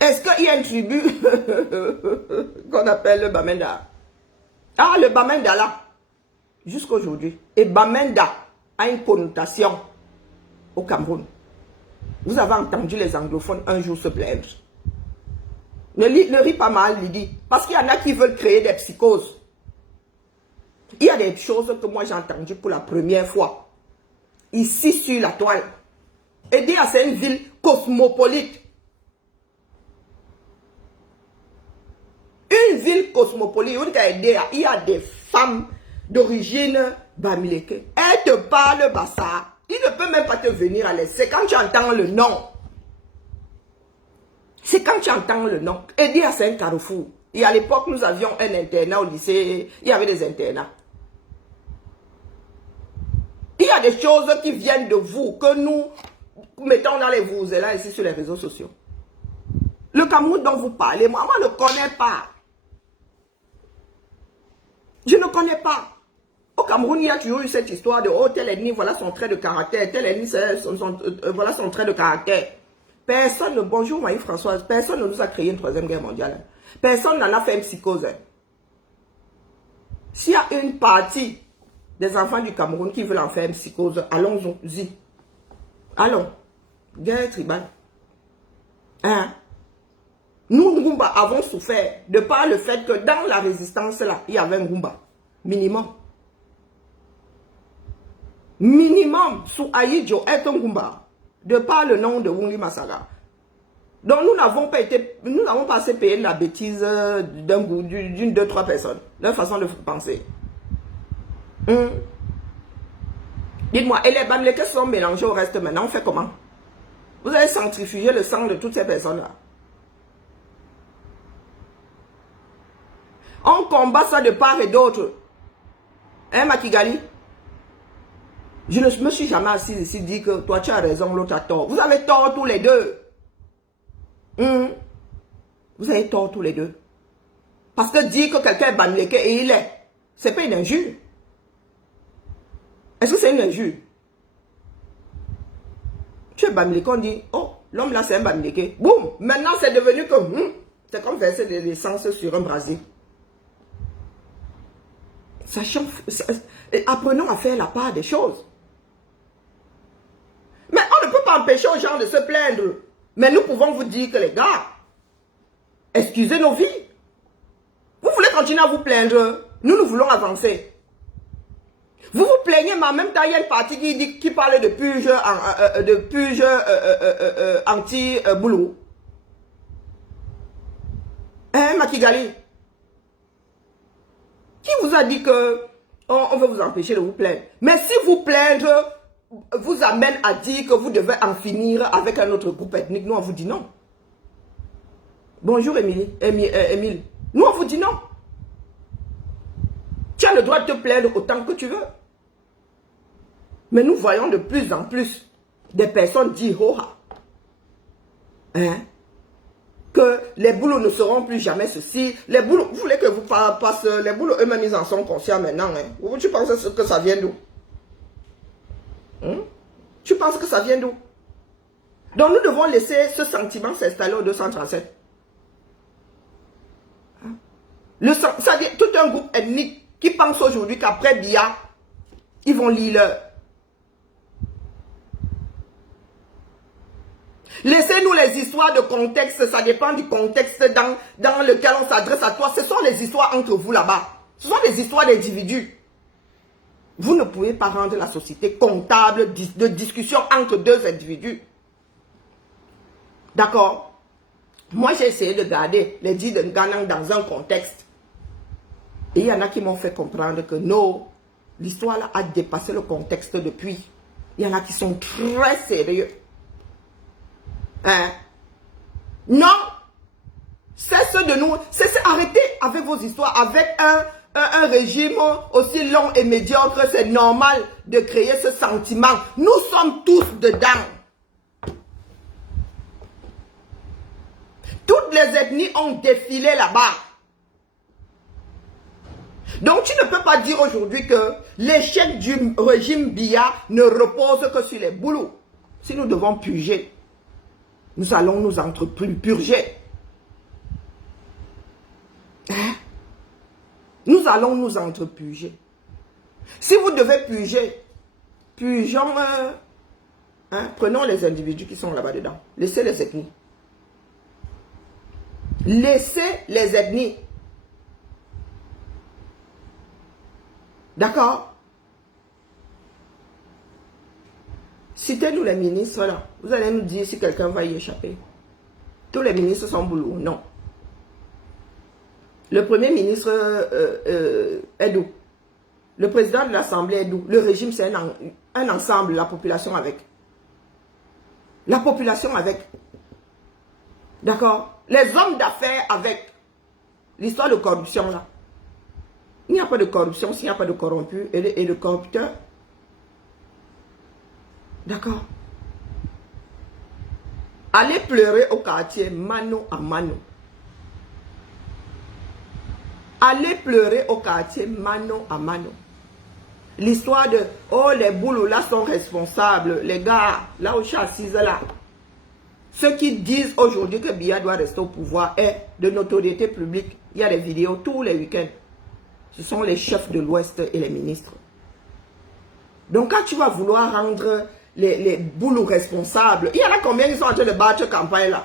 Est-ce qu'il y a une tribu qu'on appelle le Bamenda? Ah, le Bamenda là, jusqu'à aujourd'hui. Et Bamenda a une connotation au Cameroun. Vous avez entendu les anglophones un jour se plaindre. Ne ris pas mal, Lydie. Parce qu'il y en a qui veulent créer des psychoses. Il y a des choses que moi j'ai entendues pour la première fois. Ici sur la toile. Et c'est une ville cosmopolite. Une ville cosmopolite. Il y a des femmes d'origine bamileke. Elle te parle bassa. Il ne peut même pas te venir à l'est. C'est quand tu entends le nom. C'est quand tu entends le nom. Edia, c'est un carrefour. Et à l'époque, nous avions un internat au lycée. Il y avait des internats. Il y a des choses qui viennent de vous, que nous mettons dans les vous et là, ici sur les réseaux sociaux. Le Cameroun dont vous parlez, moi, je ne connais pas. Je ne connais pas. Au Cameroun, il y a toujours eu cette histoire de « Oh, tel ennemi, voilà son trait de caractère. Tel ennemi, voilà son trait de caractère. » Personne, bonjour Marie-Françoise, personne ne nous a créé une troisième guerre mondiale. Personne n'en a fait une psychose. S'il y a une partie des enfants du Cameroun qui veulent en faire une psychose, allons-y. Allons. Guerre tribale. Hein? Nous, Ngumba, avons souffert de par le fait que dans la résistance, là, il y avait un Ngumba. Minimum. Minimum, sous Aïdjo est un Ngumba. De par le nom de Wungi Masaga. Donc nous n'avons pas été, nous n'avons pas assez payé la bêtise d'une, deux, trois personnes. Leur façon de penser. Dites-moi, et les Bamileke sont mélangés au reste maintenant, on fait comment? Vous allez centrifuger le sang de toutes ces personnes-là. On combat ça de part et d'autre. Hein, Makigali? Je ne me suis jamais assise ici et dit que toi tu as raison, l'autre a tort. Vous avez tort tous les deux. Vous avez tort tous les deux. Parce que dire que quelqu'un est Bamileke et il est, c'est pas une injure. Est-ce que c'est une injure? Tu es Bamileke, on dit, oh, l'homme là c'est un Bamileke. Boum, maintenant c'est devenu que, c'est comme verser de l'essence sur un brasier. Sachant, apprenons à faire la part des choses. Mais on ne peut pas empêcher aux gens de se plaindre. Mais nous pouvons vous dire que les gars, excusez nos vies. Vous voulez continuer à vous plaindre. Nous voulons avancer. Vous vous plaignez, mais en même temps, il y a une partie qui parle de purge anti-boulot. Hein, Makigali? Qui vous a dit que on veut vous empêcher de vous plaindre? Mais si vous plaindre vous amène à dire que vous devez en finir avec un autre groupe ethnique, nous on vous dit non. Bonjour Émile. Nous on vous dit non. Tu as le droit de te plaindre autant que tu veux. Mais nous voyons de plus en plus des personnes dire hein, que les boulots ne seront plus jamais ceci. Les boulots, vous voulez que vous passe les boulots eux-mêmes ils en sont conscients maintenant. Hein. Tu penses que ça vient d'où? Tu penses que ça vient d'où? Donc nous devons laisser ce sentiment s'installer au 237. Ça dit tout un groupe ethnique qui pense aujourd'hui qu'après Bia, ils vont lire leur. Laissez-nous les histoires de contexte, ça dépend du contexte dans lequel on s'adresse à toi. Ce sont les histoires entre vous là-bas. Ce sont les histoires d'individus. Vous ne pouvez pas rendre la société comptable de discussion entre deux individus. D'accord? Moi, j'ai essayé de garder les dits de Nganang dans un contexte. Et il y en a qui m'ont fait comprendre que non, l'histoire là a dépassé le contexte depuis. Il y en a qui sont très sérieux. Hein? Non! Cessez de nous... Arrêtez avec vos histoires. Avec un régime aussi long et médiocre, c'est normal de créer ce sentiment. Nous sommes tous dedans. Toutes les ethnies ont défilé là-bas. Donc tu ne peux pas dire aujourd'hui que l'échec du régime Biya ne repose que sur les Boulous. Si nous devons purger, nous allons nous purger. Hein? Nous allons nous entrepurger. Si vous devez purger, purgeons, prenons les individus qui sont là-bas dedans. Laissez les ethnies. Laissez les ethnies. D'accord? Citez-nous les ministres là. Vous allez nous dire si quelqu'un va y échapper. Tous les ministres sont boulot. Non. Le premier ministre est d'où? Le président de l'Assemblée est d'où? Le régime, c'est un ensemble, la population avec. La population avec. D'accord? Les hommes d'affaires avec. L'histoire de corruption là. Il n'y a pas de corruption s'il n'y a pas de corrompus et de corrupteurs. D'accord? Allez pleurer au quartier mano à mano. Allez pleurer au quartier mano à mano. L'histoire de, oh les boulots là sont responsables, les gars, là où je suis assise là. Ceux qui disent aujourd'hui que Biya doit rester au pouvoir est de notoriété publique. Il y a des vidéos tous les week-ends. Ce sont les chefs de l'Ouest et les ministres. Donc quand tu vas vouloir rendre les boulots responsables, il y en a combien qui sont en train de battre campagne là?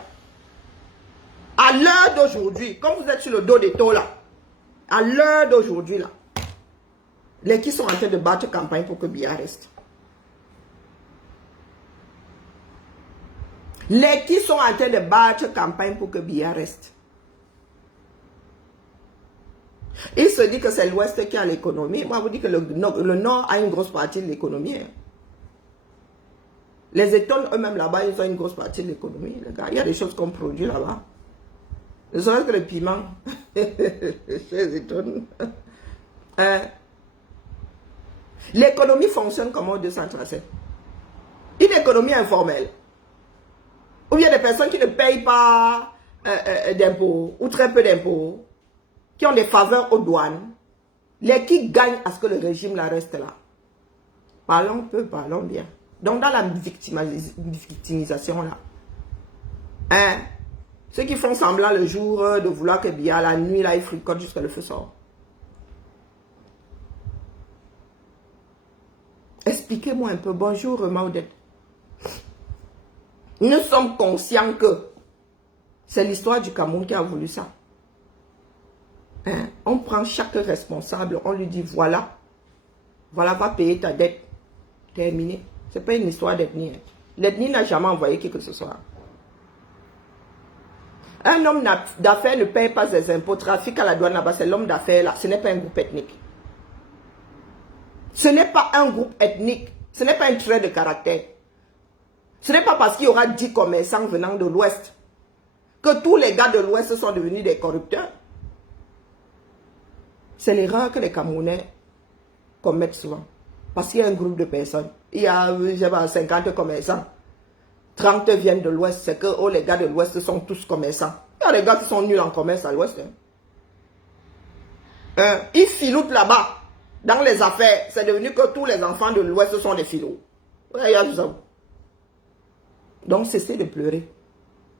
À l'heure d'aujourd'hui, comme vous êtes sur le dos des taux là, à l'heure d'aujourd'hui là, les qui sont en train de battre campagne pour que Biya reste. Les qui sont en train de battre campagne pour que Biya reste. Il se dit que c'est l'Ouest qui a l'économie. Moi, je vous dis que le Nord a une grosse partie de l'économie. Hein. Les États eux-mêmes là-bas, ils ont une grosse partie de l'économie. Il y a des choses qu'on produit là-bas. Ne serait-ce que le piment. Les États. L'économie fonctionne comme en 237. Une économie informelle. Ou bien des personnes qui ne payent pas d'impôts, ou très peu d'impôts, qui ont des faveurs aux douanes, les qui gagnent à ce que le régime là reste là. Parlons peu, parlons bien. Donc dans la victimisation là, hein, ceux qui font semblant le jour de vouloir que Biya, la nuit là, ils fricotent jusqu'à le feu sort. Expliquez-moi un peu. Bonjour Maudette. Nous sommes conscients que c'est l'histoire du Cameroun qui a voulu ça. Hein? On prend chaque responsable, on lui dit voilà, voilà, va payer ta dette. Terminé. Ce n'est pas une histoire d'ethnie. Hein. L'ethnie n'a jamais envoyé qui que ce soit. Un homme d'affaires ne paye pas ses impôts, trafic à la douane là-bas, c'est l'homme d'affaires là. Ce n'est pas un groupe ethnique. Ce n'est pas un groupe ethnique. Ce n'est pas un trait de caractère. Ce n'est pas parce qu'il y aura 10 commerçants venant de l'Ouest que tous les gars de l'Ouest sont devenus des corrupteurs. C'est l'erreur que les Camerounais commettent souvent. Parce qu'il y a un groupe de personnes. Il y a 50 commerçants. 30 viennent de l'Ouest. C'est que oh, les gars de l'Ouest sont tous commerçants. Il y a des gars qui sont nuls en commerce à l'Ouest. Ils filoutent là-bas. Dans les affaires, c'est devenu que tous les enfants de l'Ouest sont des filous. Donc cessez de pleurer.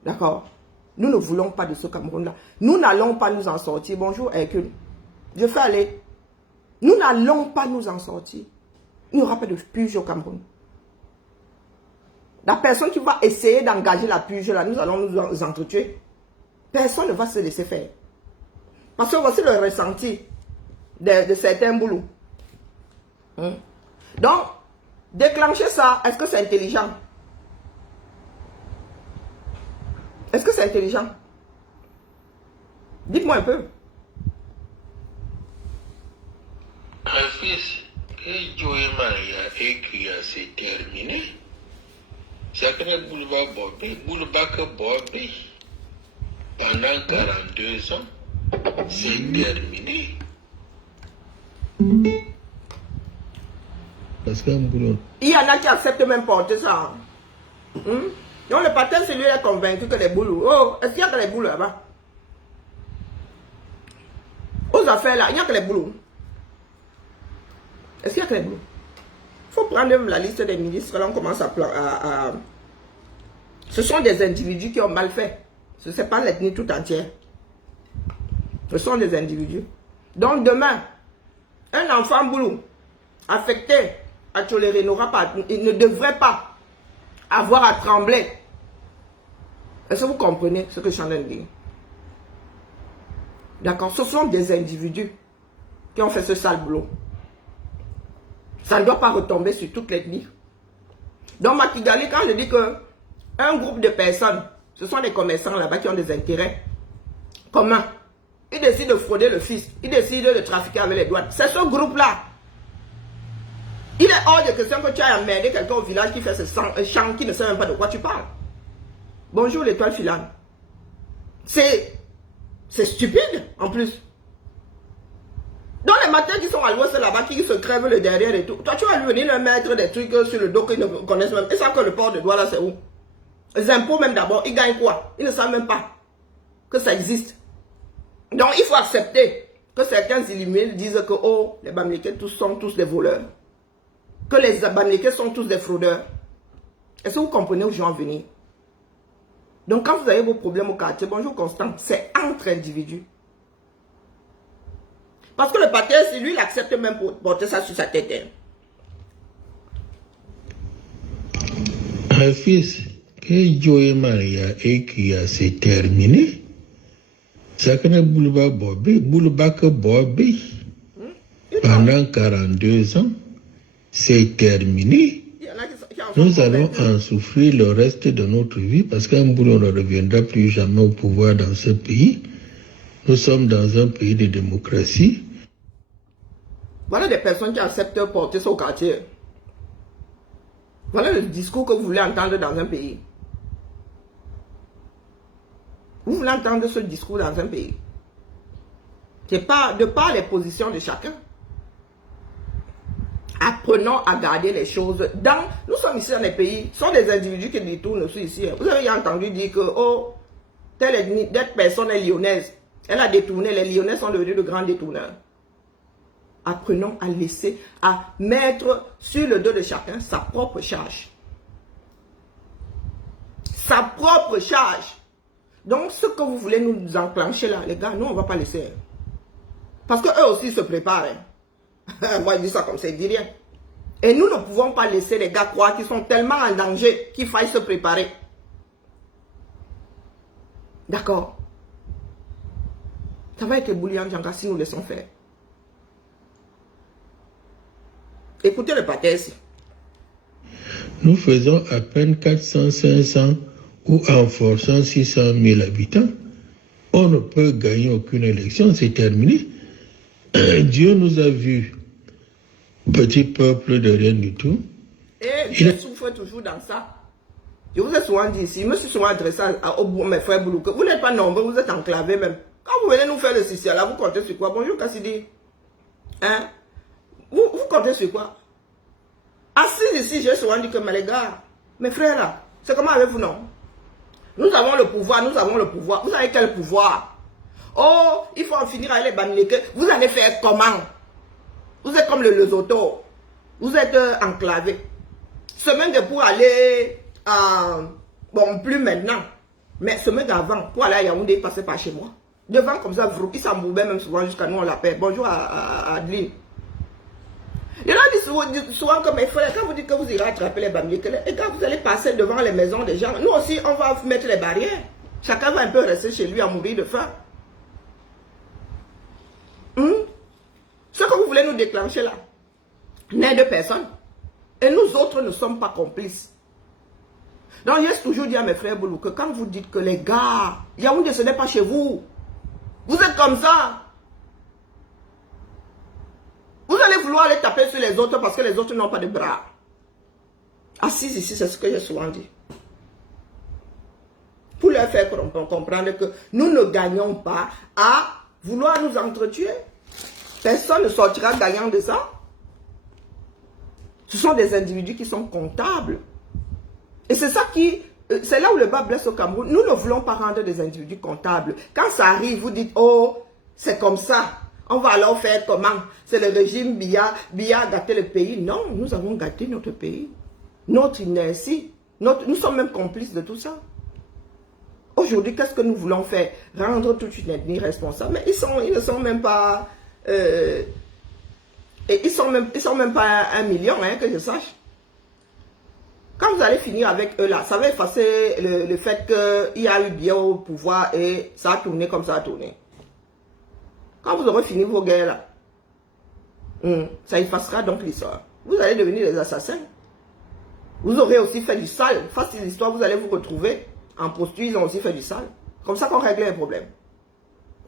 D'accord? Nous ne voulons pas de ce Cameroun-là. Nous n'allons pas nous en sortir. Bonjour Hercule. Je fais aller. Nous n'allons pas nous en sortir. Il n'y aura pas de purge au Cameroun. La personne qui va essayer d'engager la purge, là, nous allons nous entretuer. Personne ne va se laisser faire. Parce que voici le ressenti de certains boulots. Donc, déclencher ça, est-ce que c'est intelligent? Est-ce que c'est intelligent? Dites-moi un peu. Fils, et Joey Maria écrit à c'est terminé. Sacré boulevard Bobby, pendant 42 ans, c'est terminé. Parce que il y en a qui acceptent même porter ça. Donc le patin, c'est lui, il est convaincu que les boules... Oh, est-ce qu'il y a que les boules là-bas? Aux affaires là, il n'y a que les boules. Est-ce qu'il y a que les boules? Il faut prendre la liste des ministres. Là, on commence à... Ce sont des individus qui ont mal fait. Ce n'est pas l'ethnie tout entière. Ce sont des individus. Donc demain, un enfant boulot affecté à tolérer n'aura pas, il ne devrait pas avoir à trembler. Est-ce que vous comprenez ce que je suis en train de dire? D'accord? Ce sont des individus qui ont fait ce sale boulot. Ça ne doit pas retomber sur toute l'ethnie. Dans Makigali, quand je dis que un groupe de personnes, ce sont des commerçants là-bas qui ont des intérêts communs. Ils décident de frauder le fisc. Ils décident de trafiquer avec les douanes. C'est ce groupe-là. Il est hors de question que tu aies emmerdé quelqu'un au village qui fait ce chant, qui ne sait même pas de quoi tu parles. Bonjour l'étoile filane. C'est stupide en plus. Dans les matins qui sont à l'ouest là-bas, qui se crèvent le derrière et tout. Toi, tu vas lui venir leur mettre des trucs sur le dos qu'ils ne connaissent même. Ils savent que le port de doigt là, c'est où? Les impôts même d'abord, ils gagnent quoi? Ils ne savent même pas que ça existe. Donc, il faut accepter que certains illuminés disent que oh, les Bamileke sont tous des voleurs. Que les Bamileke sont tous des fraudeurs. Est-ce que vous comprenez où je vais en venir? Donc, quand vous avez vos problèmes au quartier, bonjour Constant, c'est entre individus. Parce que le patriarche, c'est lui, il accepte même pour porter ça sur sa tête. Un fils, que Joey Maria et qui a s'est terminé. Ça connaît boulevard Bobby. Pendant 42 ans, c'est terminé. Nous allons en souffrir le reste de notre vie parce qu'un boulot ne reviendra plus jamais au pouvoir dans ce pays. Nous sommes dans un pays de démocratie. Voilà des personnes qui acceptent de porter ça au quartier. Voilà le discours que vous voulez entendre dans un pays. Vous voulez entendre ce discours dans un pays. C'est pas de par les positions de chacun. Apprenons à garder les choses dans... Nous sommes ici dans les pays, ce sont des individus qui détournent aussi ici. Vous avez entendu dire que, oh, telle personne est lyonnaise. Elle a détourné, les Lyonnais sont devenus de grands détourneurs. Apprenons à laisser, à mettre sur le dos de chacun sa propre charge. Sa propre charge. Donc, ce que vous voulez nous enclencher là, les gars, nous, on ne va pas laisser. Parce qu'eux aussi se préparent. Moi, je dis ça comme ça, il dit rien. Et nous ne pouvons pas laisser les gars croire qu'ils sont tellement en danger qu'il faille se préparer. D'accord? Ça va être bouillant, Djanga, si nous laissons faire. Écoutez le pater ici. Nous faisons à peine 400, 500 ou en forçant 600 000 habitants. On ne peut gagner aucune élection, c'est terminé. Dieu nous a vus, petit peuple de rien du tout. Et Dieu souffre toujours dans ça. Je vous ai souvent dit ici, je me suis souvent adressé à mes frères Boulou, que vous n'êtes pas nombreux, vous êtes enclavés même. Quand vous venez nous faire le social, là, vous comptez sur quoi? Bonjour Cassidy. Hein? Vous comptez sur quoi? Assis ici, j'ai souvent dit que, mais les gars, mes frères là, c'est comment avec vous, non? Nous avons le pouvoir, nous avons le pouvoir. Vous avez quel pouvoir? Oh, il faut en finir avec les Bamileke. Vous allez faire comment? Vous êtes comme le Lesotho. Vous êtes enclavé. Semaine de pour aller bon, plus maintenant. Mais semaine d'avant, pour aller à Yaoundé, il passait par chez moi. Devant comme ça, il s'emboubait même souvent jusqu'à nous, on l'appelle. Bonjour à Adeline. Il a dit souvent que mes frères, quand vous dites que vous irez attraper les Bamileke, et quand vous allez passer devant les maisons des gens, nous aussi, on va mettre les barrières. Chacun va un peu rester chez lui à mourir de faim. Ce que vous voulez nous déclencher là, n'est de personne. Et nous autres ne sommes pas complices. Donc, j'ai toujours dit à mes frères Boulou que quand vous dites que les gars, Yaoundé, ce n'est pas chez vous. Vous êtes comme ça. Vous allez vouloir aller taper sur les autres parce que les autres n'ont pas de bras. Assis ici, c'est ce que j'ai souvent dit. Pour leur faire comprendre que nous ne gagnons pas à vouloir nous entretuer. Personne ne sortira gagnant de ça. Ce sont des individus qui sont comptables. Et c'est ça qui c'est là où le bas blesse au Cameroun. Nous ne voulons pas rendre des individus comptables. Quand ça arrive, vous dites, oh, c'est comme ça. On va alors faire comment? C'est le régime Biya. Biya a gâté le pays. Non, nous avons gâté notre pays. Notre inertie. Nous sommes même complices de tout ça. Aujourd'hui, qu'est-ce que nous voulons faire? Rendre toute une ethnie responsable. Mais ils ne sont même pas... et ils sont même pas 1 million, hein, que je sache. Quand vous allez finir avec eux là, ça va effacer le fait qu'il y a eu bien au pouvoir et ça a tourné comme ça a tourné. Quand vous aurez fini vos guerres là, ça effacera donc l'histoire. Vous allez devenir des assassins. Vous aurez aussi fait du sale. Face à l'histoire, vous allez vous retrouver en posture, ils ont aussi fait du sale. Comme ça qu'on règle les problèmes.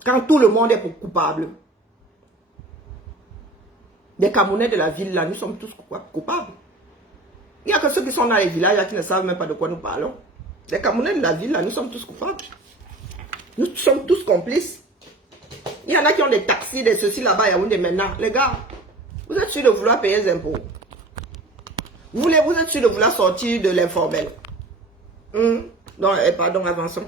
Quand tout le monde est coupable. Les Camerounais de la ville là, nous sommes tous coupables. Il n'y a que ceux qui sont dans les villages là, qui ne savent même pas de quoi nous parlons. Les Camerounais de la ville là, nous sommes tous coupables. Nous sommes tous complices. Il y en a qui ont des taxis, des ceci là-bas, il y a des maintenant. Les gars, vous êtes sûrs de vouloir payer les impôts. Vous êtes sûrs de vouloir sortir de l'informel. Non, pardon, avançons.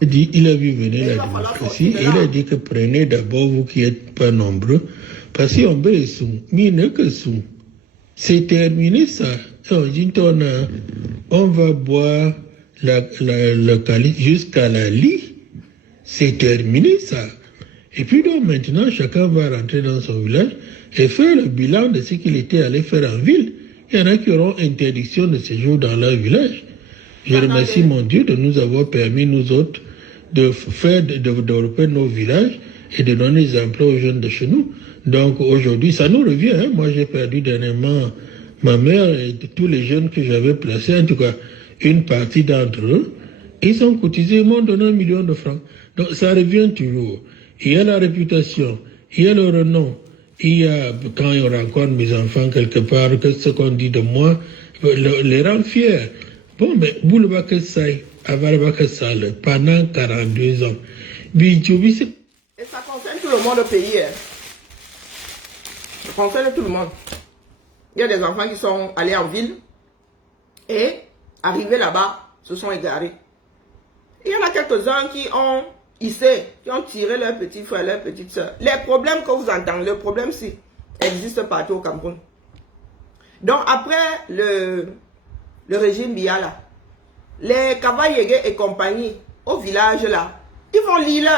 Il a vu venir la démocratie et il a dit que prenez d'abord vous qui n'êtes pas nombreux. Parce qu'on veut que c'est terminé ça. On va boire le calice jusqu'à la lit. C'est terminé ça. Et puis donc maintenant, chacun va rentrer dans son village et faire le bilan de ce qu'il était allé faire en ville. Il y en a qui auront interdiction de séjour dans leur village. Je remercie mon Dieu de nous avoir permis, nous autres, de développer nos villages et de donner des emplois aux jeunes de chez nous. Donc aujourd'hui, ça nous revient. Hein. Moi, j'ai perdu dernièrement ma mère et tous les jeunes que j'avais placés, en tout cas une partie d'entre eux. Ils ont cotisé, ils m'ont donné 1 million de francs. Donc ça revient toujours. Il y a la réputation, il y a le renom, il y a, quand on rencontre mes enfants quelque part, que ce qu'on dit de moi les rend fiers. Bon, mais Boulebaka Saï, Avarabaka Sale, pendant 42 ans. Et ça concerne tout le monde au pays. Hein. Ça concerne tout le monde. Il y a des enfants qui sont allés en ville et arrivés là-bas, se sont égarés. Il y en a quelques-uns qui ont hissé, qui ont tiré leurs petits frères, leurs petites soeurs. Les problèmes que vous entendez, le problème si existe partout au Cameroun. Donc après le régime Biya là, les Kavayege et compagnie au village là, ils vont lire.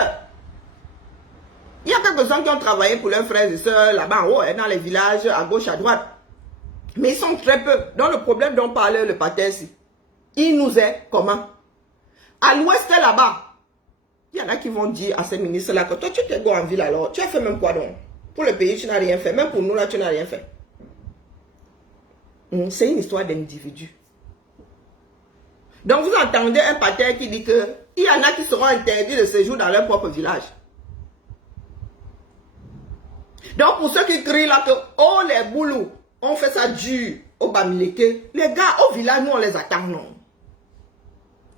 Il y a quelques-uns qui ont travaillé pour leurs frères et sœurs là-bas en haut, dans les villages à gauche, à droite. Mais ils sont très peu. Donc le problème dont parlait le pater ici, il nous est comment? À l'ouest là-bas, il y en a qui vont dire à ces ministres-là que toi tu t'es go en ville alors, tu as fait même quoi donc? Pour le pays tu n'as rien fait, même pour nous là tu n'as rien fait. C'est une histoire d'individu. Donc vous entendez un pater qui dit que il y en a qui seront interdits de séjour dans leur propre village. Donc pour ceux qui crient là que oh les boulous, on fait ça dur au Bamileke, les gars au village nous on les attend non.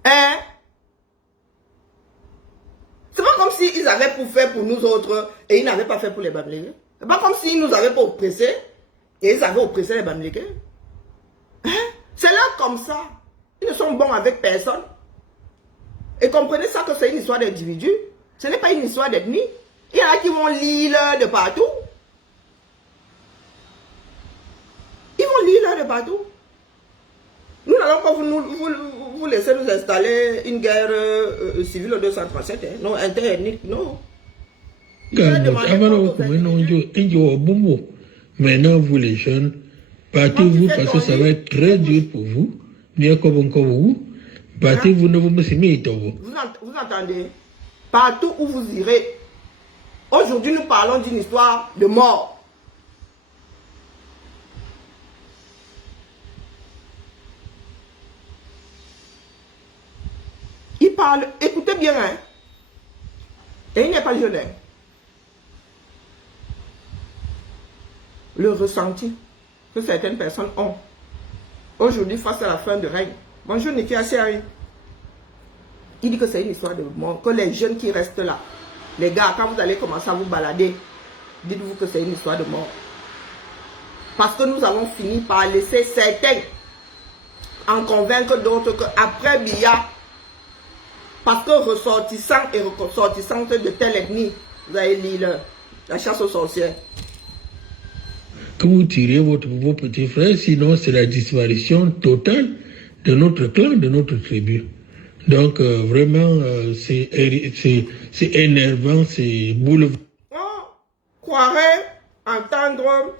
Hein? C'est pas comme s'ils avaient pour faire pour nous autres et ils n'avaient pas fait pour les Bamileke. C'est pas comme s'ils nous avaient pas oppressés et ils avaient oppressé les Bamileke. Hein? C'est là comme ça. Ils ne sont bons avec personne. Et comprenez ça que c'est une histoire d'individu. Ce n'est pas une histoire d'ethnie. Il y en a qui vont lire de partout. Ils vont lire de partout. Nous n'allons pas vous laisser nous installer une guerre civile en 237. Hein. Non, interethnique, non. Maintenant, vous les jeunes, battez-vous parce que ça va être très dur pour vous. Battez-vous, ne vous mettez Vous entendez? Partout où vous irez, aujourd'hui nous parlons d'une histoire de mort. Il parle, écoutez bien, hein? Et il n'est pas jeune. Le ressenti que certaines personnes ont aujourd'hui face à la fin de règne. Bonjour Niki Asiari. Il dit que c'est une histoire de mort, que les jeunes qui restent là, les gars, quand vous allez commencer à vous balader, dites-vous que c'est une histoire de mort. Parce que nous allons finir par laisser certains en convaincre d'autres qu'après Biya, parce que ressortissants et ressortissantes de telle ethnie, vous avez lu la chasse aux sorcières. Que vous tirez vos petits frères, sinon c'est la disparition totale de notre clan, de notre tribu. Donc vraiment, c'est énervant, c'est bouleversant. On croirait entendre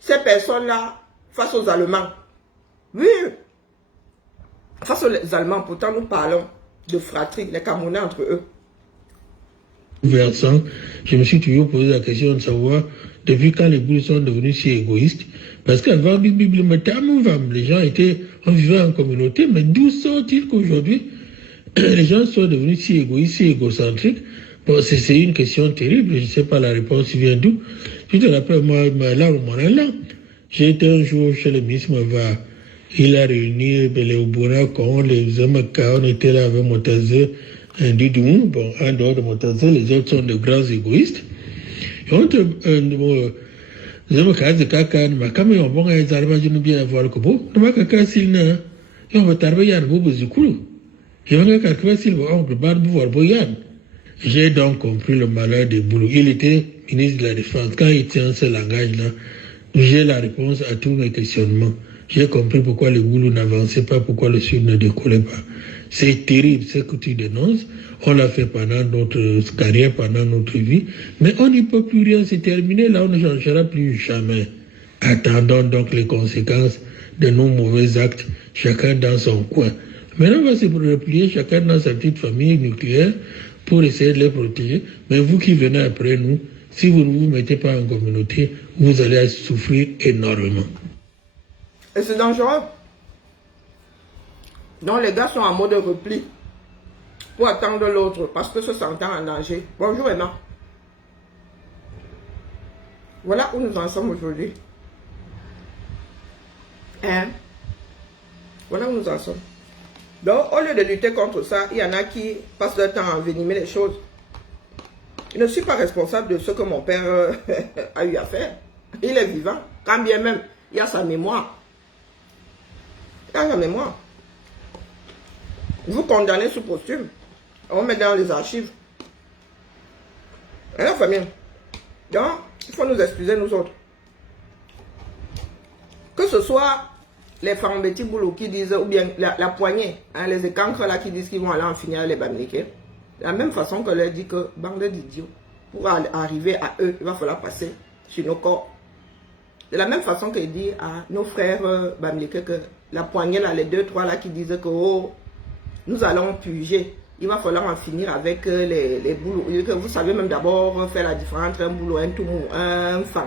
ces personnes-là face aux Allemands. Oui, face aux Allemands, pourtant nous parlons de fratrie, les Camerounais entre eux. Versant, je me suis toujours posé la question de savoir depuis quand les Boules sont devenus si égoïstes. Parce qu'avant, les gens on vivait en communauté, mais d'où sort-il qu'aujourd'hui, les gens sont devenus si égoïstes, si égocentriques? Bon, c'est une question terrible, je ne sais pas la réponse vient d'où. Je te rappelle, moi, là, j'ai été un jour chez le ministre Mava, il a réuni les Oburakon, les Amaka, on était là avec Montazé, un Didou, bon, en dehors de Montazé, les autres sont de grands égoïstes. Et on te, les Amaka, de Kaka, ma caméra, bon, ils arrivent à bien voir le cobo, ne m'a Kaka s'il n'a, et on va tarber Yann Bobo Zoukoulou. Et on va Kaka s'il va oncle Barbe voir Boyan. J'ai donc compris le malheur des Boulous. Il était ministre de la Défense. Quand il tient ce langage-là, j'ai la réponse à tous mes questionnements. J'ai compris pourquoi les Boulous n'avançaient pas, pourquoi le Sud ne décollait pas. C'est terrible ce que tu dénonces. On l'a fait pendant notre carrière, pendant notre vie. Mais on n'y peut plus rien, c'est terminé. Là, on ne changera plus jamais. Attendons donc les conséquences de nos mauvais actes, chacun dans son coin. Maintenant, on va se replier, chacun dans sa petite famille nucléaire, pour essayer de les protéger. Mais vous qui venez après nous, si vous ne vous mettez pas en communauté, vous allez souffrir énormément. Et c'est dangereux. Donc les gars sont en mode repli pour attendre l'autre parce que se sentant en danger. Bonjour Emma. Voilà où nous en sommes aujourd'hui. Hein? Voilà où nous en sommes. Donc, au lieu de lutter contre ça, il y en a qui passent leur temps à envenimer les choses. Je ne suis pas responsable de ce que mon père a eu à faire. Il est vivant. Quand bien même, il a sa mémoire. Il a sa mémoire. Vous condamnez sous posthume. On met dans les archives. Et la famille. Donc, il faut nous excuser, nous autres. Que ce soit les Fambeti Boulou qui disent, ou bien la poignée, hein, les écancres là qui disent qu'ils vont aller en finir les Bamileke. De la même façon que leur dit que, bande d'idiots, pour arriver à eux, il va falloir passer sur nos corps. De la même façon qu'il dit à nos frères Bamileke que la poignée là, les 2, 3 là qui disent que, oh, nous allons puger. Il va falloir en finir avec les boulots. Vous savez même d'abord faire la différence entre un boulot, un toumou, un fan,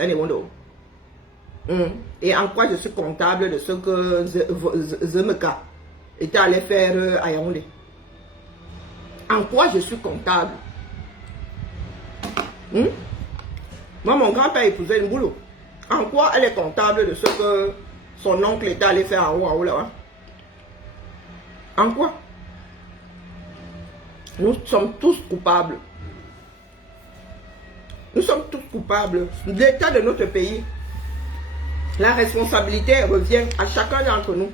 un émondo. Et en quoi je suis comptable de ce que Zemeka était allé faire à Yaoundé? En quoi je suis comptable? Moi, mon grand-père épousait une boulot. En quoi elle est comptable de ce que son oncle était allé faire à haut là-bas? En quoi? Nous sommes tous coupables. Nous sommes tous coupables. L'état de notre pays, la responsabilité revient à chacun d'entre nous.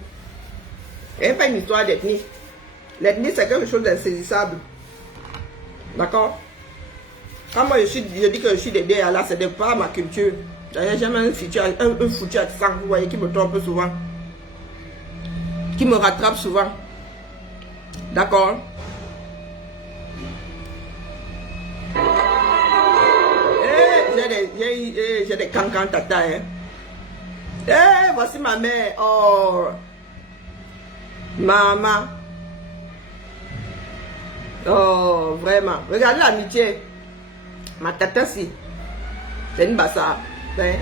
Il n'y a pas une histoire d'ethnie. L'ethnie, c'est quelque chose d'insaisissable. D'accord? Quand moi je dis que je suis d'aider à là, ce n'est pas ma culture. D'ailleurs, j'ai même un foutu accent, vous voyez, qui me trompe souvent. Qui me rattrape souvent. D'accord? J'ai des cancans tata, hein. Voici ma mère. Oh, maman. Oh, vraiment. Regardez l'amitié. Ma tata, si. C'est une bassa. Hein?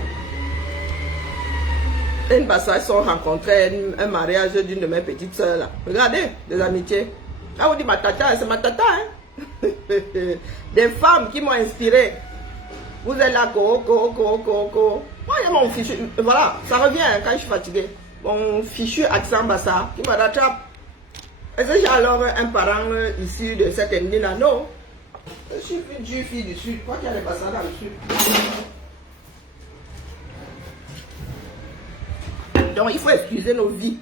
Une bassa, ils sont rencontrés un mariage d'une de mes petites soeurs, là. Regardez, des amitiés. Ah, on dit ma tata, c'est ma tata, hein. Des femmes qui m'ont inspiré. Vous êtes là, Moi, il y a mon fichu. Voilà, ça revient quand je suis fatigué. Mon fichu accent bassa qui me rattrape. Est-ce que j'ai alors un parent issu de cette ethnie-là? Non. Je suis une fille du Sud. Quoi qu'il y a des bassins dans le Sud. Donc, il faut excuser nos vies.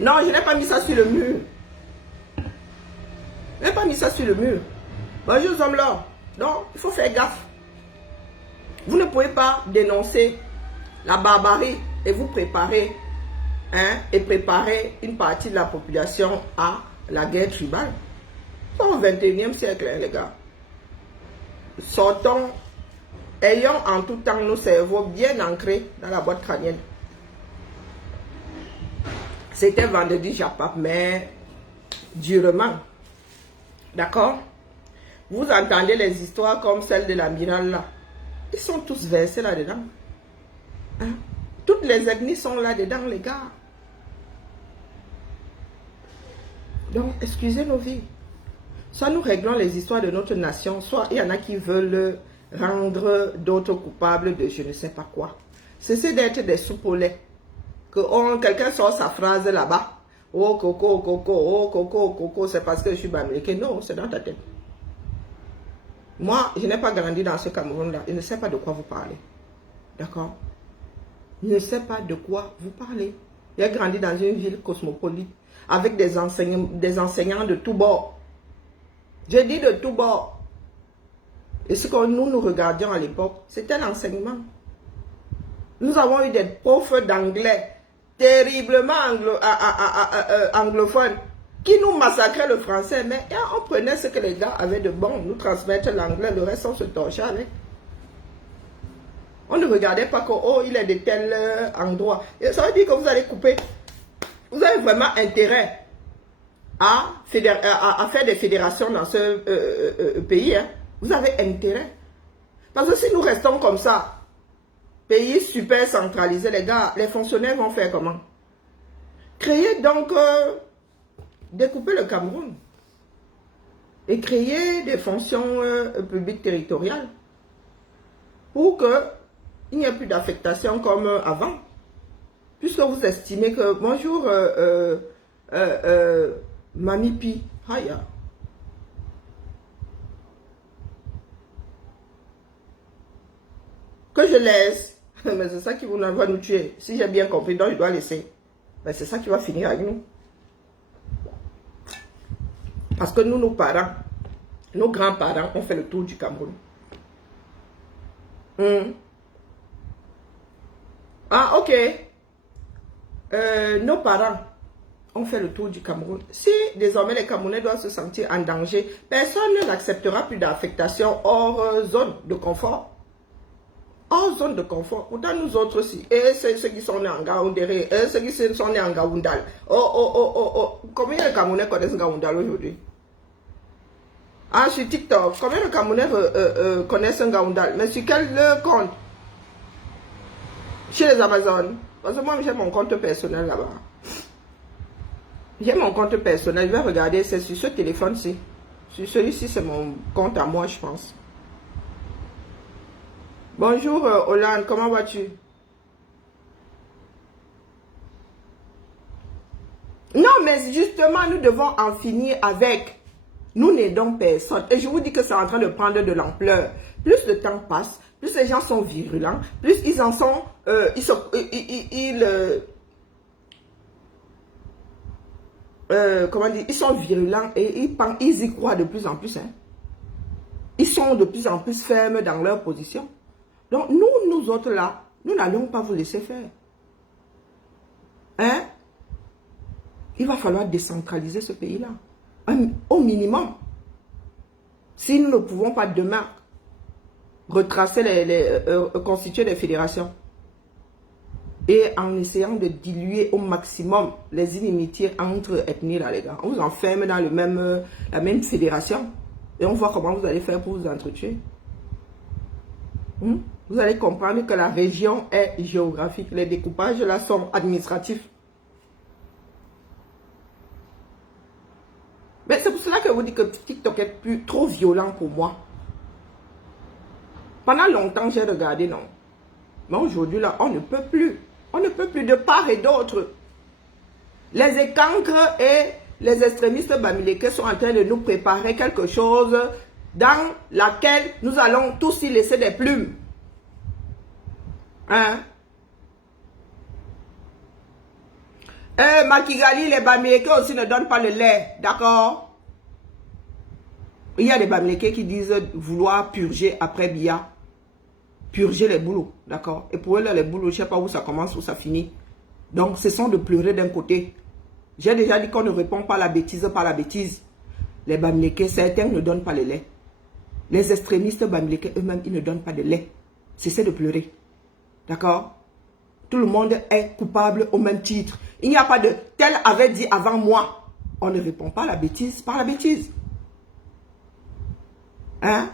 Non, je n'ai pas mis ça sur le mur. Je n'ai pas mis ça sur le mur. Bonjour aux hommes là. Donc, il faut faire gaffe. Vous ne pouvez pas dénoncer la barbarie et vous préparer, et préparer une partie de la population à la guerre tribale. C'est au 21e siècle, les gars. Sortons, ayons en tout temps nos cerveaux bien ancrés dans la boîte crânienne. C'était vendredi, j'appelle, mais durement. D'accord? Vous entendez les histoires comme celle de l'amiral là. Ils sont tous versés là-dedans. Hein? Toutes les ethnies sont là-dedans, les gars. Donc, excusez nos vies. Soit nous réglons les histoires de notre nation, soit il y en a qui veulent rendre d'autres coupables de je ne sais pas quoi. Cessez d'être des soupes au lait. Que quelqu'un sort sa phrase là-bas. Oh coco, coco, oh coco, coco, c'est parce que je suis bamileke. Non, c'est dans ta tête. Moi, je n'ai pas grandi dans ce Cameroun-là. Je ne sais pas de quoi vous parlez. D'accord? Je ne sais pas de quoi vous parlez. J'ai grandi dans une ville cosmopolite avec des enseignants de tous bords. J'ai dit de tous bords. Et ce que nous regardions à l'époque, c'était l'enseignement. Nous avons eu des profs d'anglais terriblement anglophones qui nous massacraient le français. Mais on prenait ce que les gars avaient de bon, nous transmettre l'anglais, le reste on se torchait avec. On ne regardait pas que, oh, il est de tel endroit. Et ça veut dire que vous allez couper. Vous avez vraiment intérêt à faire des fédérations dans ce pays. Hein. Vous avez intérêt. Parce que si nous restons comme ça, pays super centralisé, les gars, les fonctionnaires vont faire comment? Créer donc, découper le Cameroun. Et créer des fonctions publiques territoriales. Pour que il n'y a plus d'affectation comme avant. Puisque vous estimez que, bonjour, Mami Pi, Haya. Que je laisse. Mais c'est ça qui va nous tuer. Si j'ai bien compris, donc je dois laisser. Mais c'est ça qui va finir avec nous. Parce que nous, nos parents, nos grands-parents ont fait le tour du Cameroun. Ah, ok. Nos parents ont fait le tour du Cameroun. Si désormais les Camerounais doivent se sentir en danger, personne n'acceptera plus d'affectation hors zone de confort. Hors zone de confort. Pourtant, nous autres aussi. Et ceux qui sont nés en Gaoundéré, et ceux qui sont nés en Gaoundal. Oh. Combien de Camerounais connaissent Gaoundal aujourd'hui? Ah, sur TikTok. Combien de Camerounais connaissent un Gaoundal? Mais sur quel compte? Chez les Amazones. Parce que moi, j'ai mon compte personnel là-bas. J'ai mon compte personnel. Je vais regarder, c'est sur ce téléphone-ci. Sur celui-ci, c'est mon compte à moi, je pense. Bonjour, Hollande, comment vas-tu? Non, mais justement, nous devons en finir avec. Nous n'aidons personne. Et je vous dis que c'est en train de prendre de l'ampleur. Plus le temps passe, plus les gens sont virulents, plus ils en sont... comment dire, ils sont virulents et ils y croient de plus en plus. Hein. Ils sont de plus en plus fermes dans leur position. Donc nous autres là, nous n'allons pas vous laisser faire. Hein? Il va falloir décentraliser ce pays-là. Au minimum. Si nous ne pouvons pas demain retracer constituer des fédérations. Et en essayant de diluer au maximum les inimitiés entre ethnies là, les gars. On vous enferme dans la même fédération. Et on voit comment vous allez faire pour vous entretuer. Vous allez comprendre que la région est géographique. Les découpages là sont administratifs. Mais c'est pour cela que vous dites que TikTok est trop violent pour moi. Pendant longtemps, j'ai regardé, non. Mais aujourd'hui, là, on ne peut plus. On ne peut plus de part et d'autre. Les écancres et les extrémistes bamileke sont en train de nous préparer quelque chose dans laquelle nous allons tous y laisser des plumes. Hein? Makigali, les Bamileke aussi ne donnent pas le lait. D'accord? Il y a des Bamileke qui disent vouloir purger après Biya. Purger les boulots. D'accord? Et pour eux, les boulots, je ne sais pas où ça commence, où ça finit. Donc, ce sont de pleurer d'un côté. J'ai déjà dit qu'on ne répond pas à la bêtise par la bêtise. Les Bamileke, certains ne donnent pas le lait. Les extrémistes Bamileke eux-mêmes, ils ne donnent pas de lait. Cessez de pleurer. D'accord? Tout le monde est coupable au même titre. Il n'y a pas de tel avait dit avant moi. On ne répond pas à la bêtise par la bêtise. Hein?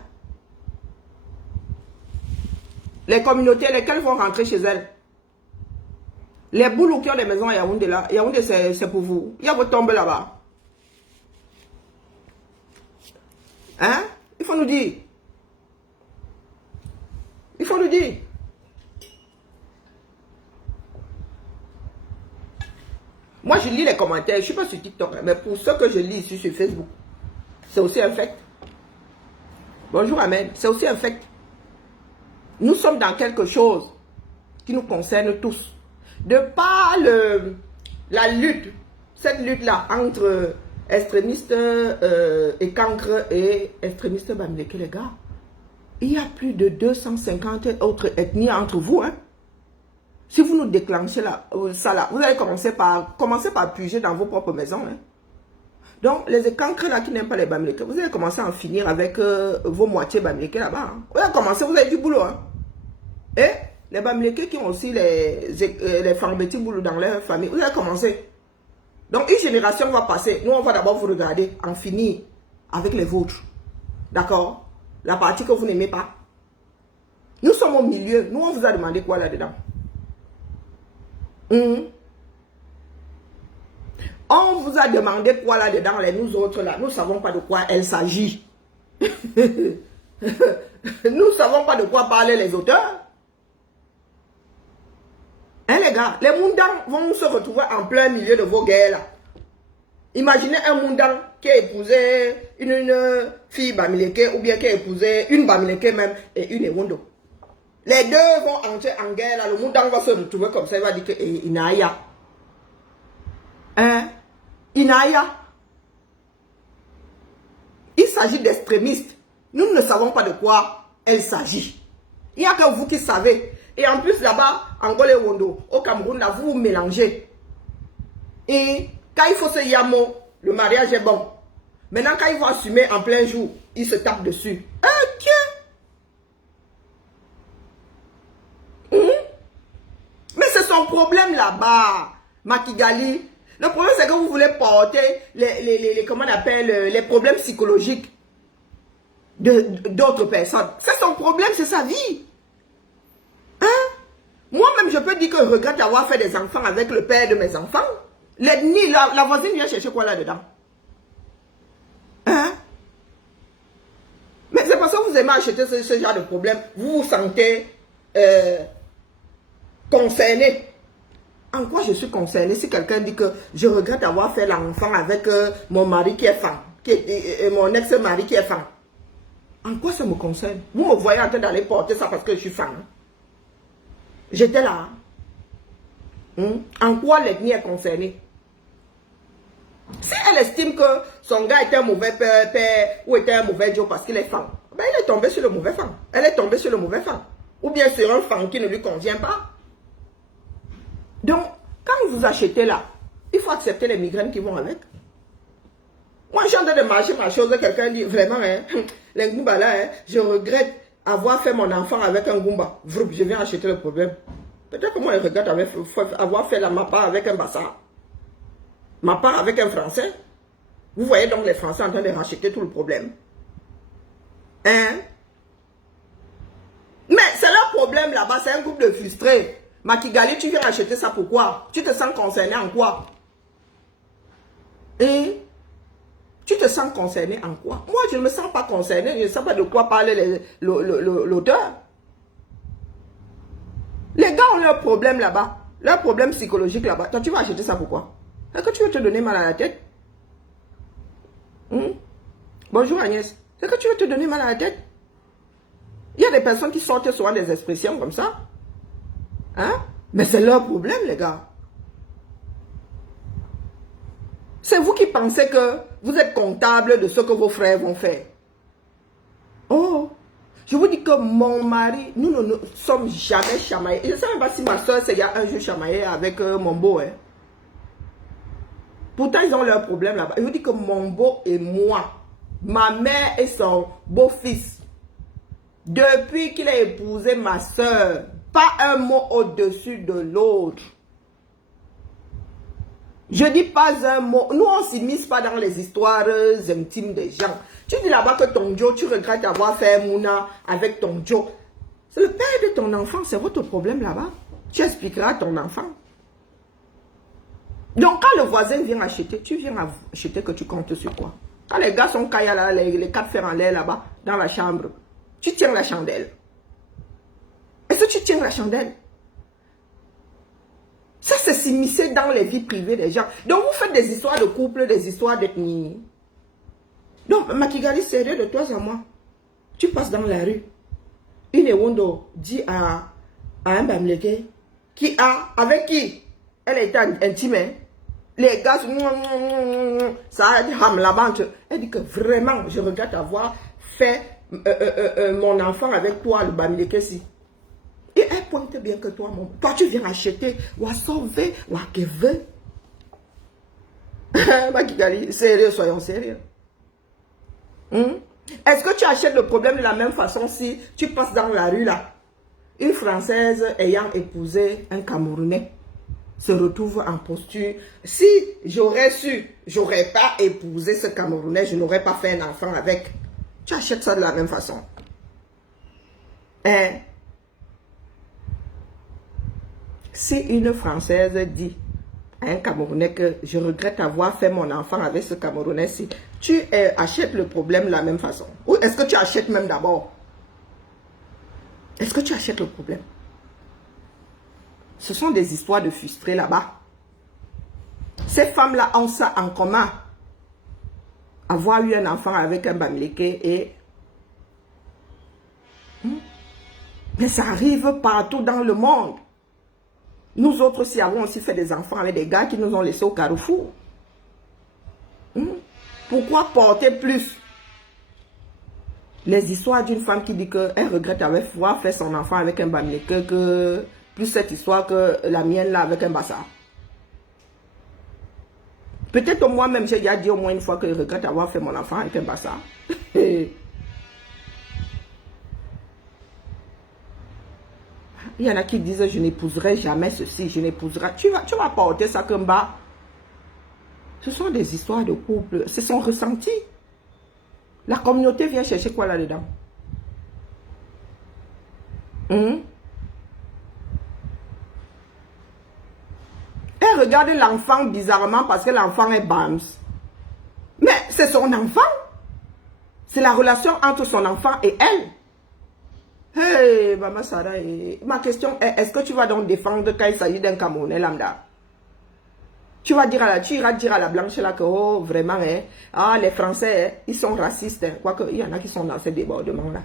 Les communautés, lesquelles vont rentrer chez elles? Les boulots qui ont des maisons à Yaoundé là. Yaoundé, c'est pour vous. Il y a votre tombe là-bas. Hein? Il faut nous dire. Il faut nous dire. Moi, je lis les commentaires. Je ne suis pas sur TikTok, mais pour ceux que je lis ici sur Facebook, c'est aussi un fait. Bonjour, Amen. C'est aussi un fait. Nous sommes dans quelque chose qui nous concerne tous. De par la lutte, cette lutte-là entre extrémistes et cancres et extrémistes Bamileke, les gars, il y a plus de 250 autres ethnies entre vous. Hein? Si vous nous déclenchez ça là, vous allez commencer par puger dans vos propres maisons. Hein? Donc, les cancres là qui n'aiment pas les Bamileke, vous allez commencer à en finir avec vos moitiés Bamileke là-bas. Hein? Vous allez commencer, vous avez du boulot. Hein? Et les Bamileke qui ont aussi les Fambeti boulot dans leur famille, vous allez commencer. Donc, une génération va passer. Nous, on va d'abord vous regarder, en finir avec les vôtres. D'accord? La partie que vous n'aimez pas. Nous sommes au milieu. Nous, on vous a demandé quoi là-dedans? On vous a demandé quoi là-dedans, nous autres là. Nous ne savons pas de quoi il s'agit. Nous ne savons pas de quoi parlent les auteurs. Hein les gars, les Moundans vont se retrouver en plein milieu de vos guerres là. Imaginez un Moundan qui a épousé une fille Bamileke ou bien qui a épousé une Bamileke même et une Ewondo. Les deux vont entrer en guerre là. Le Moundan va se retrouver comme ça. Il va dire que Inaya. Hein? Inaya. Il s'agit d'extrémistes. Nous ne savons pas de quoi il s'agit. Il n'y a que vous qui savez. Et en plus là-bas, en Angola et Wondo, au Cameroun, là, vous vous mélangez. Et quand il faut se yamo, le mariage est bon. Maintenant, quand ils vont assumer en plein jour, ils se tapent dessus. Ok. Mais c'est son problème là-bas, Makigali. Le problème, c'est que vous voulez porter comment on appelle, les problèmes psychologiques d'autres personnes. C'est son problème, c'est sa vie. Hein? Moi-même, je peux dire que je regrette d'avoir fait des enfants avec le père de mes enfants. L'ennemi, la voisine vient chercher quoi là-dedans? Hein? Mais c'est parce que vous aimez acheter ce genre de problème. Vous vous sentez concerné. En quoi je suis concerné si quelqu'un dit que je regrette d'avoir fait l'enfant avec mon mari qui est femme, mon ex-mari qui est femme? En quoi ça me concerne? Vous me voyez en train d'aller porter ça parce que je suis femme. J'étais là. En quoi l'ethnie est concernée? Si elle estime que son gars était un mauvais père ou était un mauvais Joe parce qu'il est femme, ben il est tombé sur le mauvais femme. Elle est tombée sur le mauvais femme. Ou bien sur un femme qui ne lui convient pas. Donc, quand vous achetez là, il faut accepter les migraines qui vont avec. Moi, je suis en train de marcher ma chose, quelqu'un dit vraiment, hein, les Goumba là, hein, je regrette avoir fait mon enfant avec un Goumba. Vroup, je viens acheter le problème. Peut-être que moi, je regrette avoir fait ma part avec un Bassa. Ma part avec un Français. Vous voyez donc les Français en train de racheter tout le problème. Hein? Mais c'est leur problème là-bas, c'est un groupe de frustrés. Makigali, tu viens acheter ça pourquoi? Tu te sens concerné en quoi? Et tu te sens concerné en quoi? Moi, je ne me sens pas concerné, je ne sais pas de quoi parle l'auteur. Les gars ont leur problème là-bas, leur problème psychologique là-bas. Toi, tu vas acheter ça pourquoi? Est-ce que tu veux te donner mal à la tête? Bonjour Agnès. Est-ce que tu veux te donner mal à la tête? Il y a des personnes qui sortent souvent des expressions comme ça. Hein? Mais c'est leur problème, les gars. C'est vous qui pensez que vous êtes comptable de ce que vos frères vont faire. Oh, je vous dis que mon mari, nous ne sommes jamais chamaillés. Je ne sais même pas si ma soeur s'est un jour chamaillée avec mon beau. Hein. Pourtant, ils ont leurs problèmes là-bas. Je vous dis que mon beau et moi, ma mère et son beau-fils, depuis qu'il a épousé ma soeur, pas un mot au-dessus de l'autre. Je dis pas un mot. Nous, on ne s'immisce pas dans les histoires intimes des gens. Tu dis là-bas que ton Joe, tu regrettes avoir fait Mouna avec ton Joe. C'est le père de ton enfant, c'est votre problème là-bas. Tu expliqueras à ton enfant. Donc, quand le voisin vient acheter, tu viens acheter que tu comptes sur quoi? Quand les gars sont caillés là, les quatre fers en l'air là-bas, dans la chambre, tu tiens la chandelle. Est-ce que tu tiens la chandelle? Ça, c'est s'immiscer dans les vies privées des gens. Donc, vous faites des histoires de couple, des histoires d'ethnie. Donc, Makigali, sérieux de toi à moi. Tu passes dans la rue. Une Ewondo dit à un Bamleke qui a, avec qui elle était intime. Les gars, ça a dit la bande. Elle dit que vraiment, je regrette avoir fait mon enfant avec toi, le Bamleke si. Et elle pointe bien que toi, toi tu viens acheter, ou à sauver, ou à kever. Makigali, sérieux, soyons sérieux. Est-ce que tu achètes le problème de la même façon si tu passes dans la rue là? Une Française ayant épousé un Camerounais se retrouve en posture. Si j'aurais su, j'aurais pas épousé ce Camerounais, je n'aurais pas fait un enfant avec. Tu achètes ça de la même façon. Hein? Si une Française dit à un Camerounais que je regrette avoir fait mon enfant avec ce Camerounais-ci, tu achètes le problème de la même façon. Ou est-ce que tu achètes même d'abord? Est-ce que tu achètes le problème? Ce sont des histoires de frustrés là-bas. Ces femmes-là ont ça en commun. Avoir eu un enfant avec un Bamileke et... Mais ça arrive partout dans le monde. Nous autres aussi avons aussi fait des enfants avec des gars qui nous ont laissés au carrefour. Pourquoi porter plus les histoires d'une femme qui dit qu'elle regrette avoir fait son enfant avec un Bamileke que plus cette histoire que la mienne là avec un Bassa? Peut-être moi-même j'ai déjà dit au moins une fois que je regrette avoir fait mon enfant avec un Bassa. Il y en a qui disent je n'épouserai jamais ceci, je n'épouserai. Tu vas porter ça comme bas. Ce sont des histoires de couple, c'est son ressenti. La communauté vient chercher quoi là-dedans? Elle regarde l'enfant bizarrement parce que l'enfant est Bams. Mais c'est son enfant. C'est la relation entre son enfant et elle. Hey, Maman Sarah, ma question est, est-ce que tu vas donc défendre quand il s'agit d'un Camerounais lambda? Tu iras dire à la blanche là que, oh, vraiment, les Français, ils sont racistes. Quoique, il y en a qui sont dans ces débordements-là.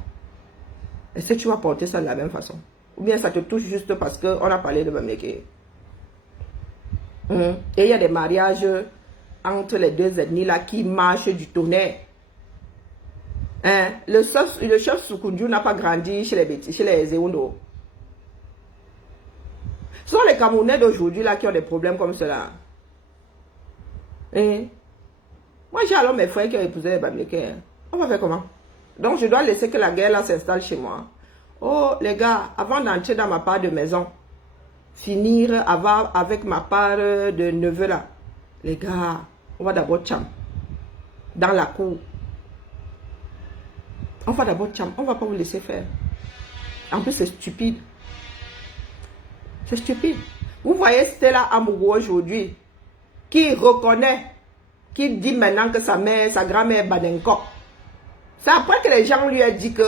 Est-ce que tu vas porter ça de la même façon? Ou bien ça te touche juste parce qu'on a parlé de Bameke? Et il y a des mariages entre les deux ethnies là qui marchent du tonnerre. Le chef Soukoudjou n'a pas grandi chez les Ewondo. Ce sont les Camerounais d'aujourd'hui là qui ont des problèmes comme cela. Moi j'ai alors mes frères qui ont épousé les Bamileke. On va faire comment? Donc je dois laisser que la guerre là s'installe chez moi. Oh les gars, avant d'entrer dans ma part de maison, finir avec ma part de neveu là. Les gars, on va d'abord cham. Dans la cour. On va d'abord cham. On va pas vous laisser faire. En plus c'est stupide. C'est stupide. Vous voyez Stella Amougou aujourd'hui. Qui reconnaît. Qui dit maintenant que sa grand-mère est Badenko. C'est après que les gens lui ont dit que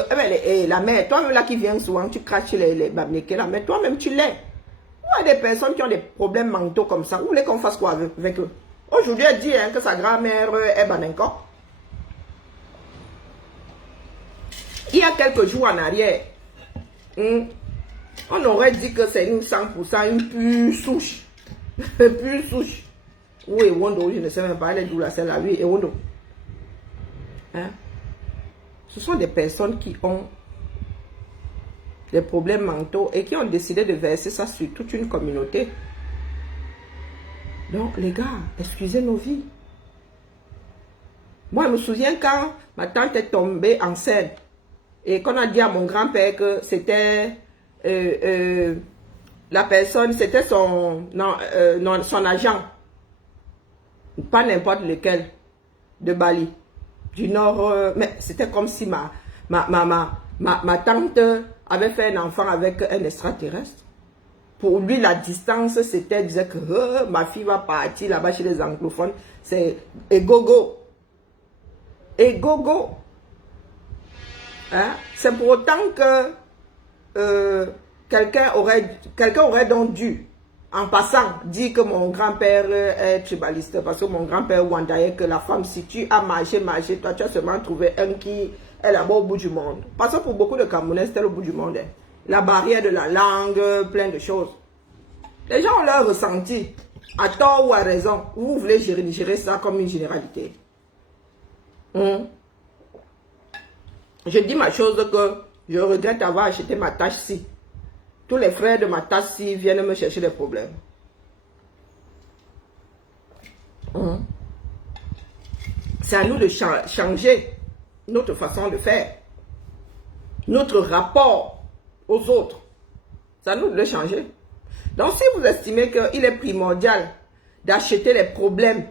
la mère, toi-même là qui viens souvent, tu craches les Bamileke là, mais toi-même tu l'es. Il y a des personnes qui ont des problèmes mentaux comme ça. Vous voulez qu'on fasse quoi avec eux? Aujourd'hui, elle dit que sa grand-mère est Badenko. Il y a quelques jours en arrière, on aurait dit que c'est une 100%, une pure souche. Pure souche. Ou Ewondo, je ne sais même pas, elle est d'où là, celle-là, oui, Ewondo. Hein? Ce sont des personnes qui ont des problèmes mentaux et qui ont décidé de verser ça sur toute une communauté. Donc, les gars, excusez nos vies. Moi, je me souviens quand ma tante est tombée enceinte et qu'on a dit à mon grand-père que c'était la personne, c'était son agent, pas n'importe lequel, de Bali, du nord, mais c'était comme si ma tante avait fait un enfant avec un extraterrestre. Pour lui, la distance, c'était, disait que ma fille va partir là-bas chez les anglophones, c'est gogo. Et gogo. Hein? C'est pour autant que quelqu'un aurait donc dû, en passant, dire que mon grand-père est tribaliste. Parce que mon grand-père Wandaye, que la femme, si tu as marché, toi, tu as seulement trouvé un qui est là-bas au bout du monde. Parce que pour beaucoup de Camerounais, c'était au bout du monde. Hein. La barrière de la langue, plein de choses. Les gens ont leur ressenti, à tort ou à raison. Vous voulez gérer ça comme une généralité. Je dis ma chose que je regrette d'avoir acheté ma tâche-ci. Tous les frères de ma tâche-ci viennent me chercher des problèmes. C'est à nous de changer notre façon de faire. Notre rapport aux autres. C'est à nous de le changer. Donc si vous estimez qu'il est primordial d'acheter les problèmes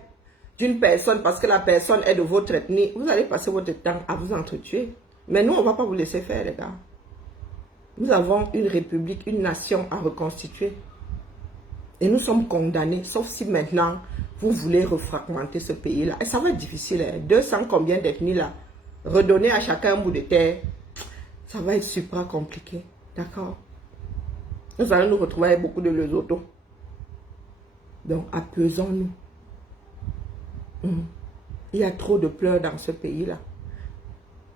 d'une personne parce que la personne est de votre ethnie, vous allez passer votre temps à vous entretuer. Mais nous, on ne va pas vous laisser faire, les gars. Nous avons une république, une nation à reconstituer. Et nous sommes condamnés, sauf si maintenant, vous voulez refragmenter ce pays-là. Et ça va être difficile, hein. 200 combien d'ethnies là. Redonner à chacun un bout de terre, ça va être super compliqué. D'accord? Nous allons nous retrouver avec beaucoup de Lesotho. Donc, apaisons-nous. Il y a trop de pleurs dans ce pays-là.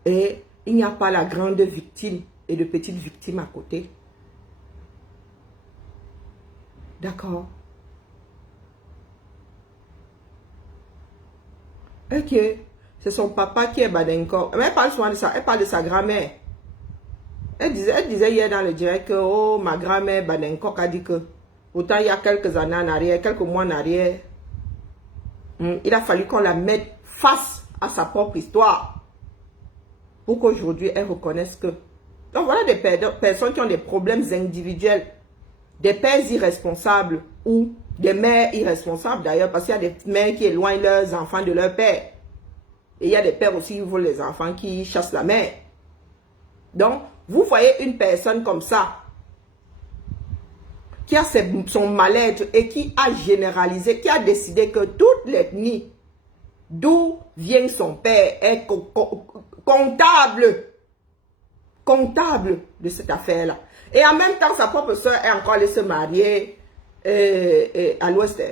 Et il n'y a pas la grande victime et de petites victimes à côté. D'accord. Ok. C'est son papa qui est Badenko. Mais elle parle souvent de ça. Elle parle de sa grand-mère. Elle disait hier dans le direct que oh, ma grand-mère Badenko a dit que pourtant il y a quelques années en arrière, quelques mois en arrière, il a fallu qu'on la mette face à sa propre histoire pour qu'aujourd'hui elle reconnaisse que. Donc voilà des personnes qui ont des problèmes individuels, des pères irresponsables ou des mères irresponsables d'ailleurs, parce qu'il y a des mères qui éloignent leurs enfants de leur père. Et il y a des pères aussi qui volent les enfants, qui chassent la mère. Donc, vous voyez une personne comme ça, qui a son mal-être et qui a généralisé, qui a décidé que toute l'ethnie d'où vient son père est comptable de cette affaire-là. Et en même temps, sa propre soeur est encore allée se marier à l'ouest.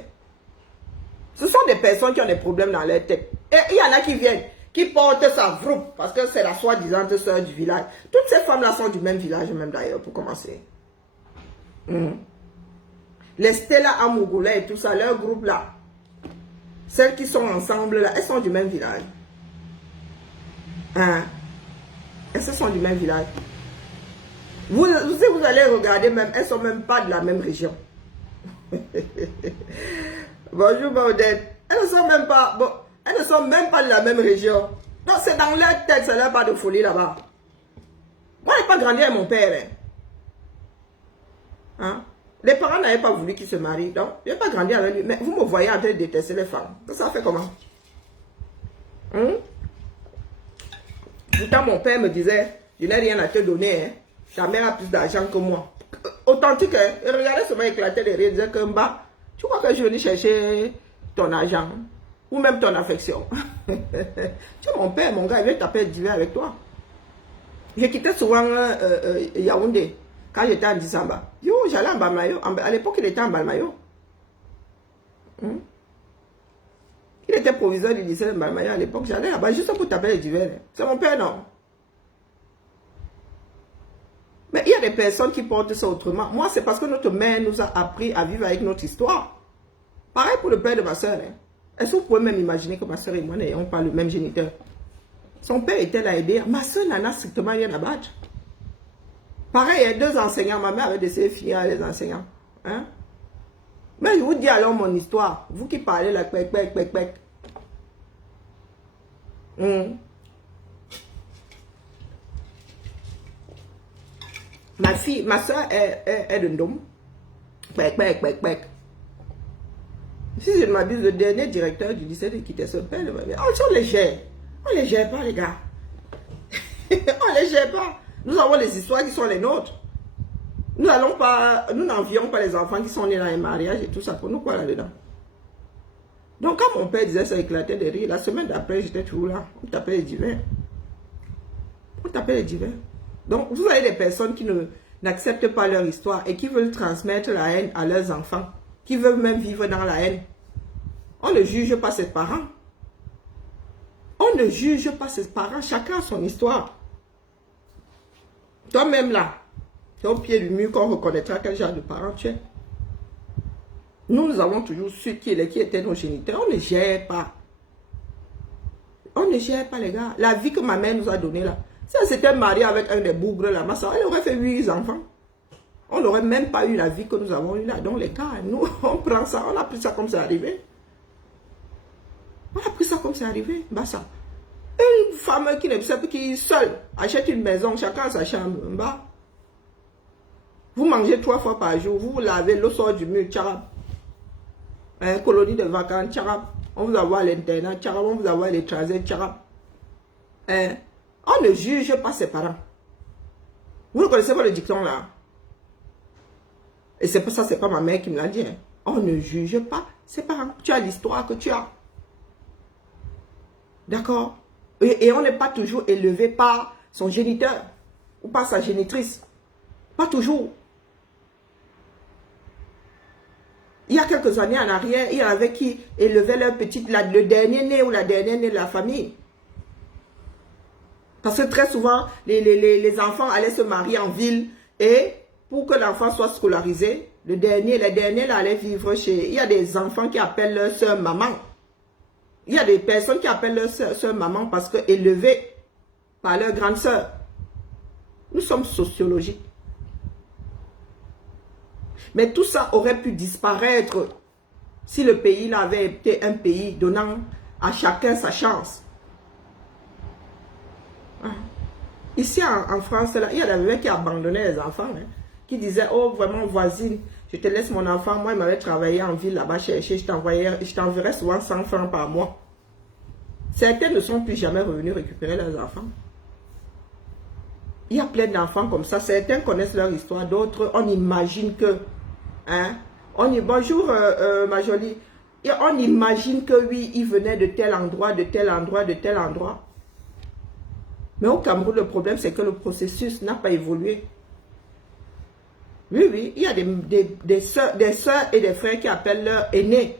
Ce sont des personnes qui ont des problèmes dans leur tête. Et il y en a qui viennent, qui portent sa vroupe, parce que c'est la soi-disant soeur du village. Toutes ces femmes-là sont du même village, même d'ailleurs, pour commencer. Les Stella Amougula et tout ça, leur groupe-là, celles qui sont ensemble, là, elles sont du même village. Elles sont du même village. Si vous allez regarder même, elles ne sont même pas de la même région. Bonjour Baudette. Elles ne sont même pas, elles ne sont même pas de la même région. Donc c'est dans leur tête, ça n'a pas de folie là-bas. Moi, je n'ai pas grandi avec mon père. Les parents n'avaient pas voulu qu'il se marie. Donc, je n'ai pas grandi avec lui. Mais vous me voyez en train de détester les femmes. Ça fait comment? Pourtant, mon père me disait, je n'ai rien à te donner. Ta mère a plus d'argent que moi. Authentique, hein? Et regardez seulement éclater les rires. Il disait que, tu crois que je venais chercher ton argent? Ou même ton affection? Tu es mon père, mon gars, il veut taper d'hiver avec toi. Je quittais souvent Yaoundé. Quand j'étais en Dissamba, j'allais en Balmayo. À l'époque, il était en Balmayo. Il était proviseur du lycée de Balmayo à l'époque. J'allais là-bas juste pour taper les divers. C'est mon père, non? Mais il y a des personnes qui portent ça autrement. Moi, c'est parce que notre mère nous a appris à vivre avec notre histoire. Pareil pour le père de ma soeur. Hein. Est-ce que vous pouvez même imaginer que ma soeur et moi n'ayons pas le même géniteur? Son père était là aidé. Ma soeur n'en a strictement rien à battre. Pareil, il y a 2 enseignants. Ma mère avait décidé de finir les enseignants. Hein? Mais je vous dis alors mon histoire. Vous qui parlez là, pec. Ma soeur est de Ndom. Pec. Si je ne m'abuse, le dernier directeur du lycée de quitter son père, on les gère. On les gère pas, les gars. On les gère pas. Nous avons les histoires qui sont les nôtres. Nous n'envions pas les enfants qui sont nés dans les mariages et tout ça. Pour nous, quoi là-dedans? Donc, quand mon père disait ça éclatait de rire, la semaine d'après, j'étais toujours là. On tapait les divers. Donc, vous avez des personnes qui n'acceptent pas leur histoire et qui veulent transmettre la haine à leurs enfants, qui veulent même vivre dans la haine. On ne juge pas ses parents. On ne juge pas ses parents. Chacun a son histoire. Toi-même là, c'est au pied du mur qu'on reconnaîtra quel genre de parent tu es. Nous avons toujours su qui étaient nos géniteurs. On ne gère pas. On ne gère pas, les gars. La vie que ma mère nous a donnée là. Si elle s'était mariée avec un des bougres là, elle aurait fait 8 enfants. On n'aurait même pas eu la vie que nous avons eue là. Donc les gars, nous, on prend ça, on a pris ça comme c'est arrivé. Bah ça. Une femme qui ne sait pas, qui seule achète une maison, chacun a sa chambre. Bah. Vous mangez 3 fois par jour, vous lavez, l'eau sort du mur, tcharab. Colonie de vacances, tcharab. On vous envoie à l'internat, tcharab. On vous envoie à l'étranger, tcharab. On ne juge pas ses parents. Vous ne connaissez pas le dicton là? Et c'est pas ça, c'est pas ma mère qui me l'a dit. Hein. On ne juge pas ses parents. Tu as l'histoire que tu as. D'accord? Et on n'est pas toujours élevé par son géniteur ou par sa génitrice. Pas toujours. Il y a quelques années en arrière, il y en avait qui élevaient leur petite, le dernier né ou la dernière née de la famille. Parce que très souvent, les enfants allaient se marier en ville et pour que l'enfant soit scolarisé, les derniers là, allaient vivre chez... Il y a des enfants qui appellent leur soeur maman. Il y a des personnes qui appellent leur soeur maman parce que élevées par leur grande soeur. Nous sommes sociologiques. Mais tout ça aurait pu disparaître si le pays là avait été un pays donnant à chacun sa chance. Ici en France, là, il y a des mecs qui abandonnaient les enfants, hein, qui disaient, oh vraiment voisine, je te laisse mon enfant, moi il m'avait travaillé en ville là-bas chercher, je t'enverrai souvent 100 francs par mois. Certains ne sont plus jamais revenus récupérer leurs enfants. Il y a plein d'enfants comme ça, certains connaissent leur histoire, d'autres on imagine que, hein, bonjour ma jolie, et on imagine que oui, il venait de tel endroit, de tel endroit, de tel endroit. Mais au Cameroun, le problème, c'est que le processus n'a pas évolué. Oui, il y a des soeurs et des frères qui appellent leur aîné,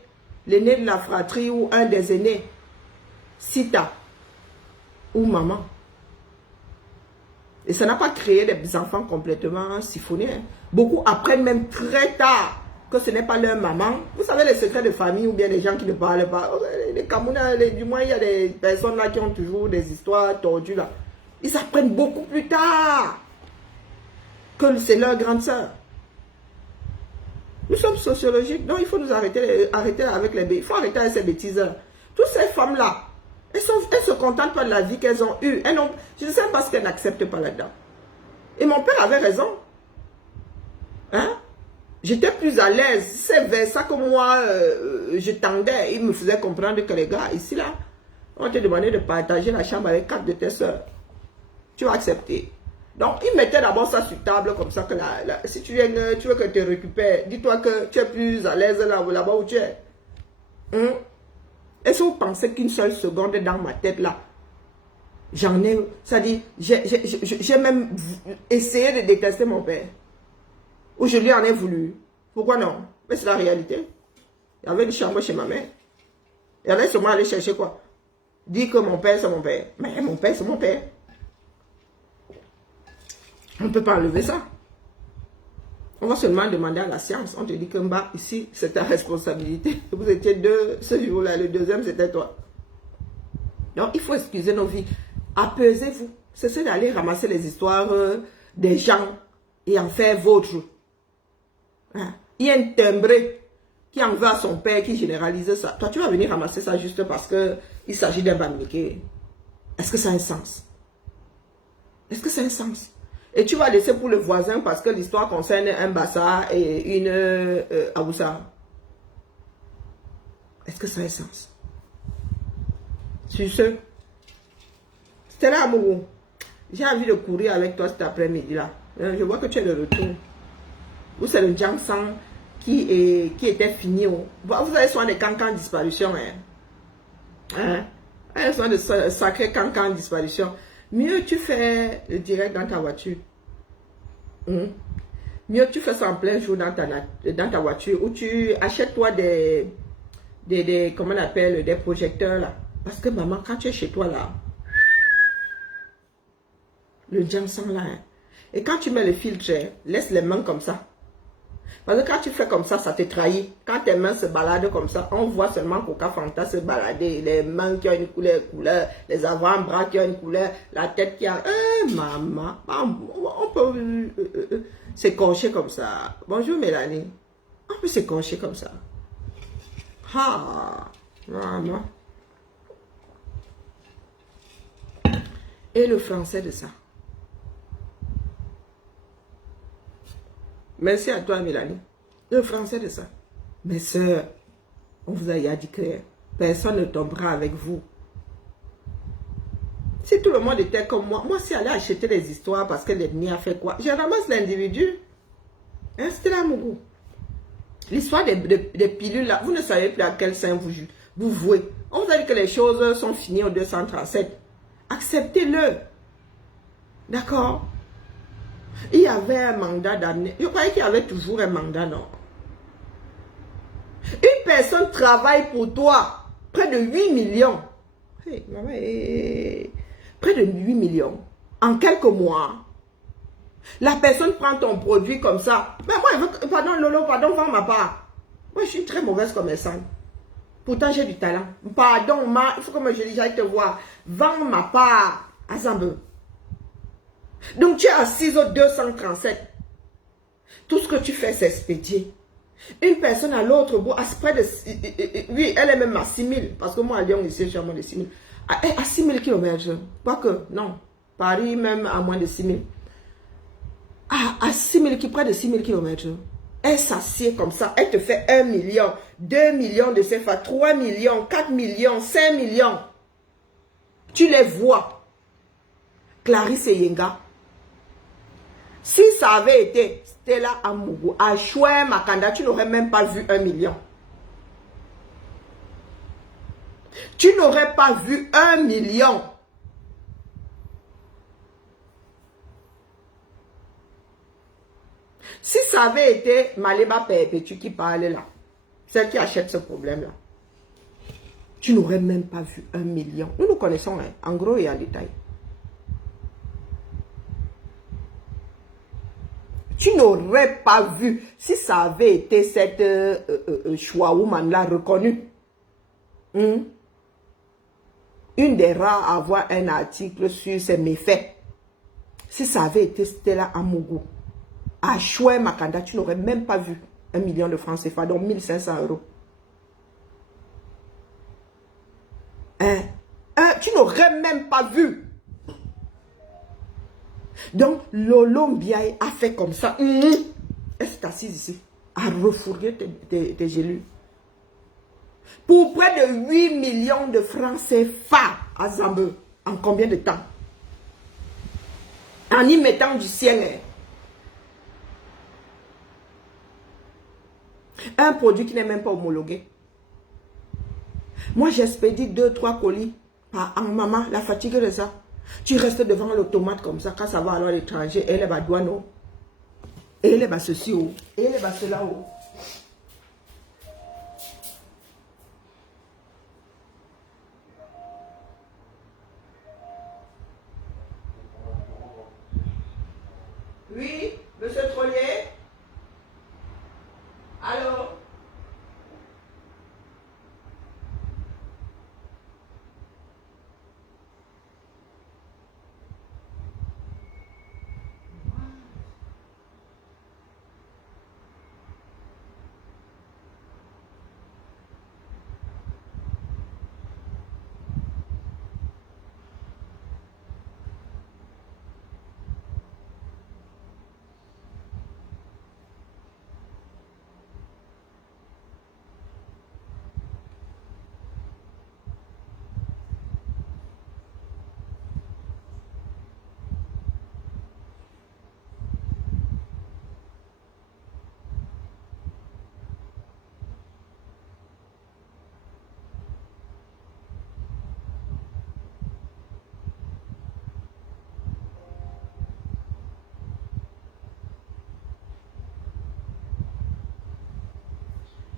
l'aîné de la fratrie ou un des aînés, Sita ou maman. Et ça n'a pas créé des enfants complètement siphonnés. Hein. Beaucoup apprennent même très tard que ce n'est pas leur maman. Vous savez les secrets de famille ou bien les gens qui ne parlent pas. Les Camerounais, du moins, il y a des personnes là qui ont toujours des histoires tordues là. Ils apprennent beaucoup plus tard que c'est leur grande sœur. Nous sommes sociologiques, donc il faut nous arrêter avec les bêtises. Il faut arrêter avec ces bêtises-là. Toutes ces femmes-là, elles se contentent pas de la vie qu'elles ont eue. Je ne sais pas ce qu'elles n'acceptent pas là-dedans. Et mon père avait raison. Hein? J'étais plus à l'aise. C'est vers ça que moi, je tendais. Il me faisait comprendre que les gars, ici là, on te demandait de partager la chambre avec 4 de tes soeurs. Tu vas accepter. Donc, il mettait d'abord ça sur table comme ça que si tu viens, tu veux que je te récupère, dis-toi que tu es plus à l'aise là-bas où tu es. Est-ce que vous pensez qu'une seule seconde dans ma tête là, j'en ai, c'est-à-dire, j'ai même essayé de détester mon père. Ou je lui en ai voulu. Pourquoi non? Mais c'est la réalité. Il y avait une chambre chez ma mère. Il y avait seulement aller chercher quoi? Dire que mon père c'est mon père. Mais mon père c'est mon père. On ne peut pas enlever ça. On va seulement demander à la science. On te dit que bah, ici, c'est ta responsabilité. Vous étiez deux ce jour-là. Le deuxième, c'était toi. Donc, il faut excuser nos vies. Apaisez-vous. Cessez d'aller ramasser les histoires des gens et en faire vôtre. Hein? Il y a un timbré qui en veut à son père, qui généralise ça. Toi, tu vas venir ramasser ça juste parce qu'il s'agit d'un bamniqué. Est-ce que ça a un sens? Est-ce que ça a un sens? Et tu vas laisser pour le voisin parce que l'histoire concerne un Bassa et une Aoussa. Est-ce que ça a un sens? Sur ce, c'était là, Amourou. J'ai envie de courir avec toi cet après-midi-là. Je vois que tu es de retour. Ou c'est le Jiangsang qui était fini. Vous avez soin des cancans de disparition. Hein? Vous avez soin de sacrés cancans de disparition. Mieux tu fais le direct dans ta voiture. Mieux tu fais ça en plein jour dans ta voiture. Ou tu achètes-toi comment on appelle, des projecteurs là. Parce que maman, quand tu es chez toi là, le Jiangsang là, hein, et quand tu mets le filtre, laisse les mains comme ça. Parce que quand tu fais comme ça te trahit. Quand tes mains se baladent comme ça, on voit seulement Coca Fanta se balader. Les mains qui ont une couleur, les avant-bras qui ont une couleur, la tête qui a... maman, on peut s'écorcher comme ça. Bonjour Mélanie. On peut s'écorcher comme ça. Ah, maman. Et le français de ça. Merci à toi, Mélanie. Le français de ça. Mes soeurs, on vous a dit que personne ne tombera avec vous. Si tout le monde était comme moi si j'allais acheter des histoires parce que l'ennemi a fait quoi, je ramasse l'individu. Hein, c'était là, mon goût. L'histoire des pilules, là, vous ne savez plus à quel sein vous vouez. On vous a dit que les choses sont finies au 237. Acceptez-le. D'accord? Il y avait un mandat d'amener. Je croyais qu'il y avait toujours un mandat, non? Une personne travaille pour toi. Près de 8 millions. Hey, maman, près de 8 millions. En quelques mois. La personne prend ton produit comme ça. Mais moi, elle veut, pardon Lolo, pardon, vends ma part. Moi, je suis très mauvaise commerçante. Pourtant, j'ai du talent. Pardon, il faut que je dise, j'aille te voir. Vends ma part à Zambé. Donc, tu es assise au 237. Tout ce que tu fais, c'est expédier. Une personne à l'autre bout, à près de... Oui, elle est même à 6 000. Parce que moi, à Lyon, ici, je suis à moins de 6 000. À 6 000 km. Pas que, non. Paris, même à moins de 6 000. À 6 000, près de 6 000 km. Elle s'assied comme ça. Elle te fait 1 million, 2 millions de CFA, 3 millions, 4 millions, 5 millions. Tu les vois. Clarisse et Yenga. Si ça avait été Stella Amougou, à Chouin Makanda, tu n'aurais même pas vu 1 million. Tu n'aurais pas vu 1 million. Si ça avait été Maleba Perpétue qui parlait là, celle qui achète ce problème-là, tu n'aurais même pas vu 1 million. Nous nous connaissons, hein, en gros et en détail. Tu n'aurais pas vu si ça avait été cette choix woman là reconnue. Une des rares à avoir un article sur ses méfaits. Si ça avait été Stella Amougou, à Chouin Makanda, tu n'aurais même pas vu 1 million de francs CFA, donc 1 500 €. Hein? Tu n'aurais même pas vu. Donc, Lolo Mbiaye a fait comme ça. Elle s'est assise ici, à refourguer tes gelus. Pour près de 8 millions de francs CFA à Zambé. En combien de temps? En y mettant du ciel. Un produit qui n'est même pas homologué. Moi, j'expédie 2-3 colis par an. Maman, la fatigue de ça. Tu restes devant l'automate comme ça. Quand ça va alors à l'étranger, elle est bas douane. Elle est bas ceci. Elle est bas cela. Oui, monsieur Trollier.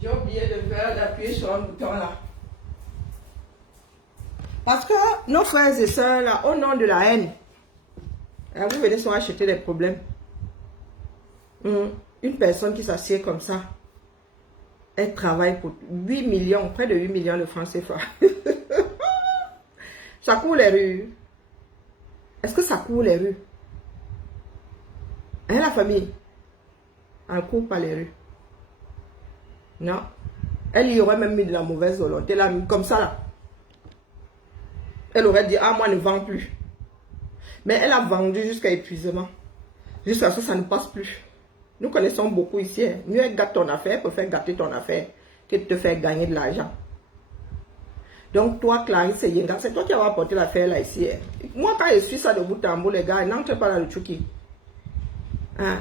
J'ai oublié d'appuyer sur un bouton là. Parce que nos frères et sœurs là, au nom de la haine, vous venez souvent acheter des problèmes. Une personne qui s'assied comme ça, elle travaille pour 8 millions, près de 8 millions de francs CFA. Ça court les rues. Est-ce que ça court les rues? Hein, la famille? Elle ne court pas les rues. Non. Elle y aurait même mis de la mauvaise volonté, là, comme ça, là. Elle aurait dit, ah, moi, ne vends plus. Mais elle a vendu jusqu'à épuisement. Jusqu'à ce que ça ne passe plus. Nous connaissons beaucoup ici. Hein. Mieux gâte ton affaire, préfère gâter ton affaire que de te faire gagner de l'argent. Donc, toi, Clarisse et Yenga, c'est toi qui as apporté l'affaire là ici. Hein. Moi, quand je suis ça de bout en bout, les gars, n'entre pas dans le Tchouki. Hein?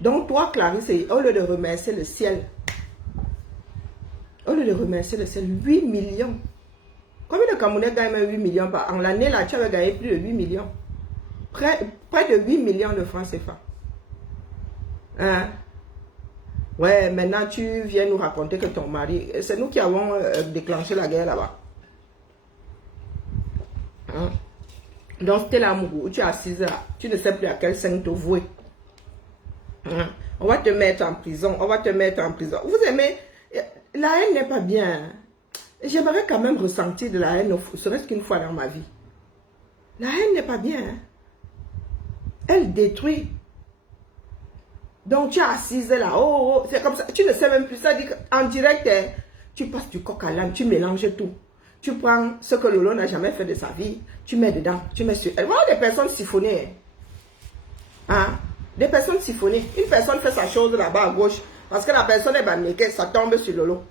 Donc, toi, Clarisse, au lieu de remercier le ciel, au lieu de remercier le ciel, 8 millions. Combien de Camerounais gagnent même 8 millions par an? L'année là, tu avais gagné plus de 8 millions. Près de 8 millions de francs CFA. Hein? Ouais, maintenant tu viens nous raconter que ton mari, c'est nous qui avons déclenché la guerre là-bas. Hein? Donc c'était l'amour où tu es assise là, tu ne sais plus à quel sein te vouer. Hein? On va te mettre en prison, on va te mettre en prison. Vous aimez, la haine n'est pas bien. J'aimerais quand même ressentir de la haine, serait-ce qu'une fois dans ma vie. La haine n'est pas bien. Hein? Elle détruit. Donc tu es assise là, oh, c'est comme ça, tu ne sais même plus ça, dit en direct, tu passes du coq à l'âne, tu mélanges tout. Tu prends ce que Lolo n'a jamais fait de sa vie, tu mets dedans, tu mets sur elle. Voilà des personnes siphonnées. Hein? Des personnes siphonnées. Une personne fait sa chose là-bas à gauche, parce que la personne est banniquée, ça tombe sur Lolo.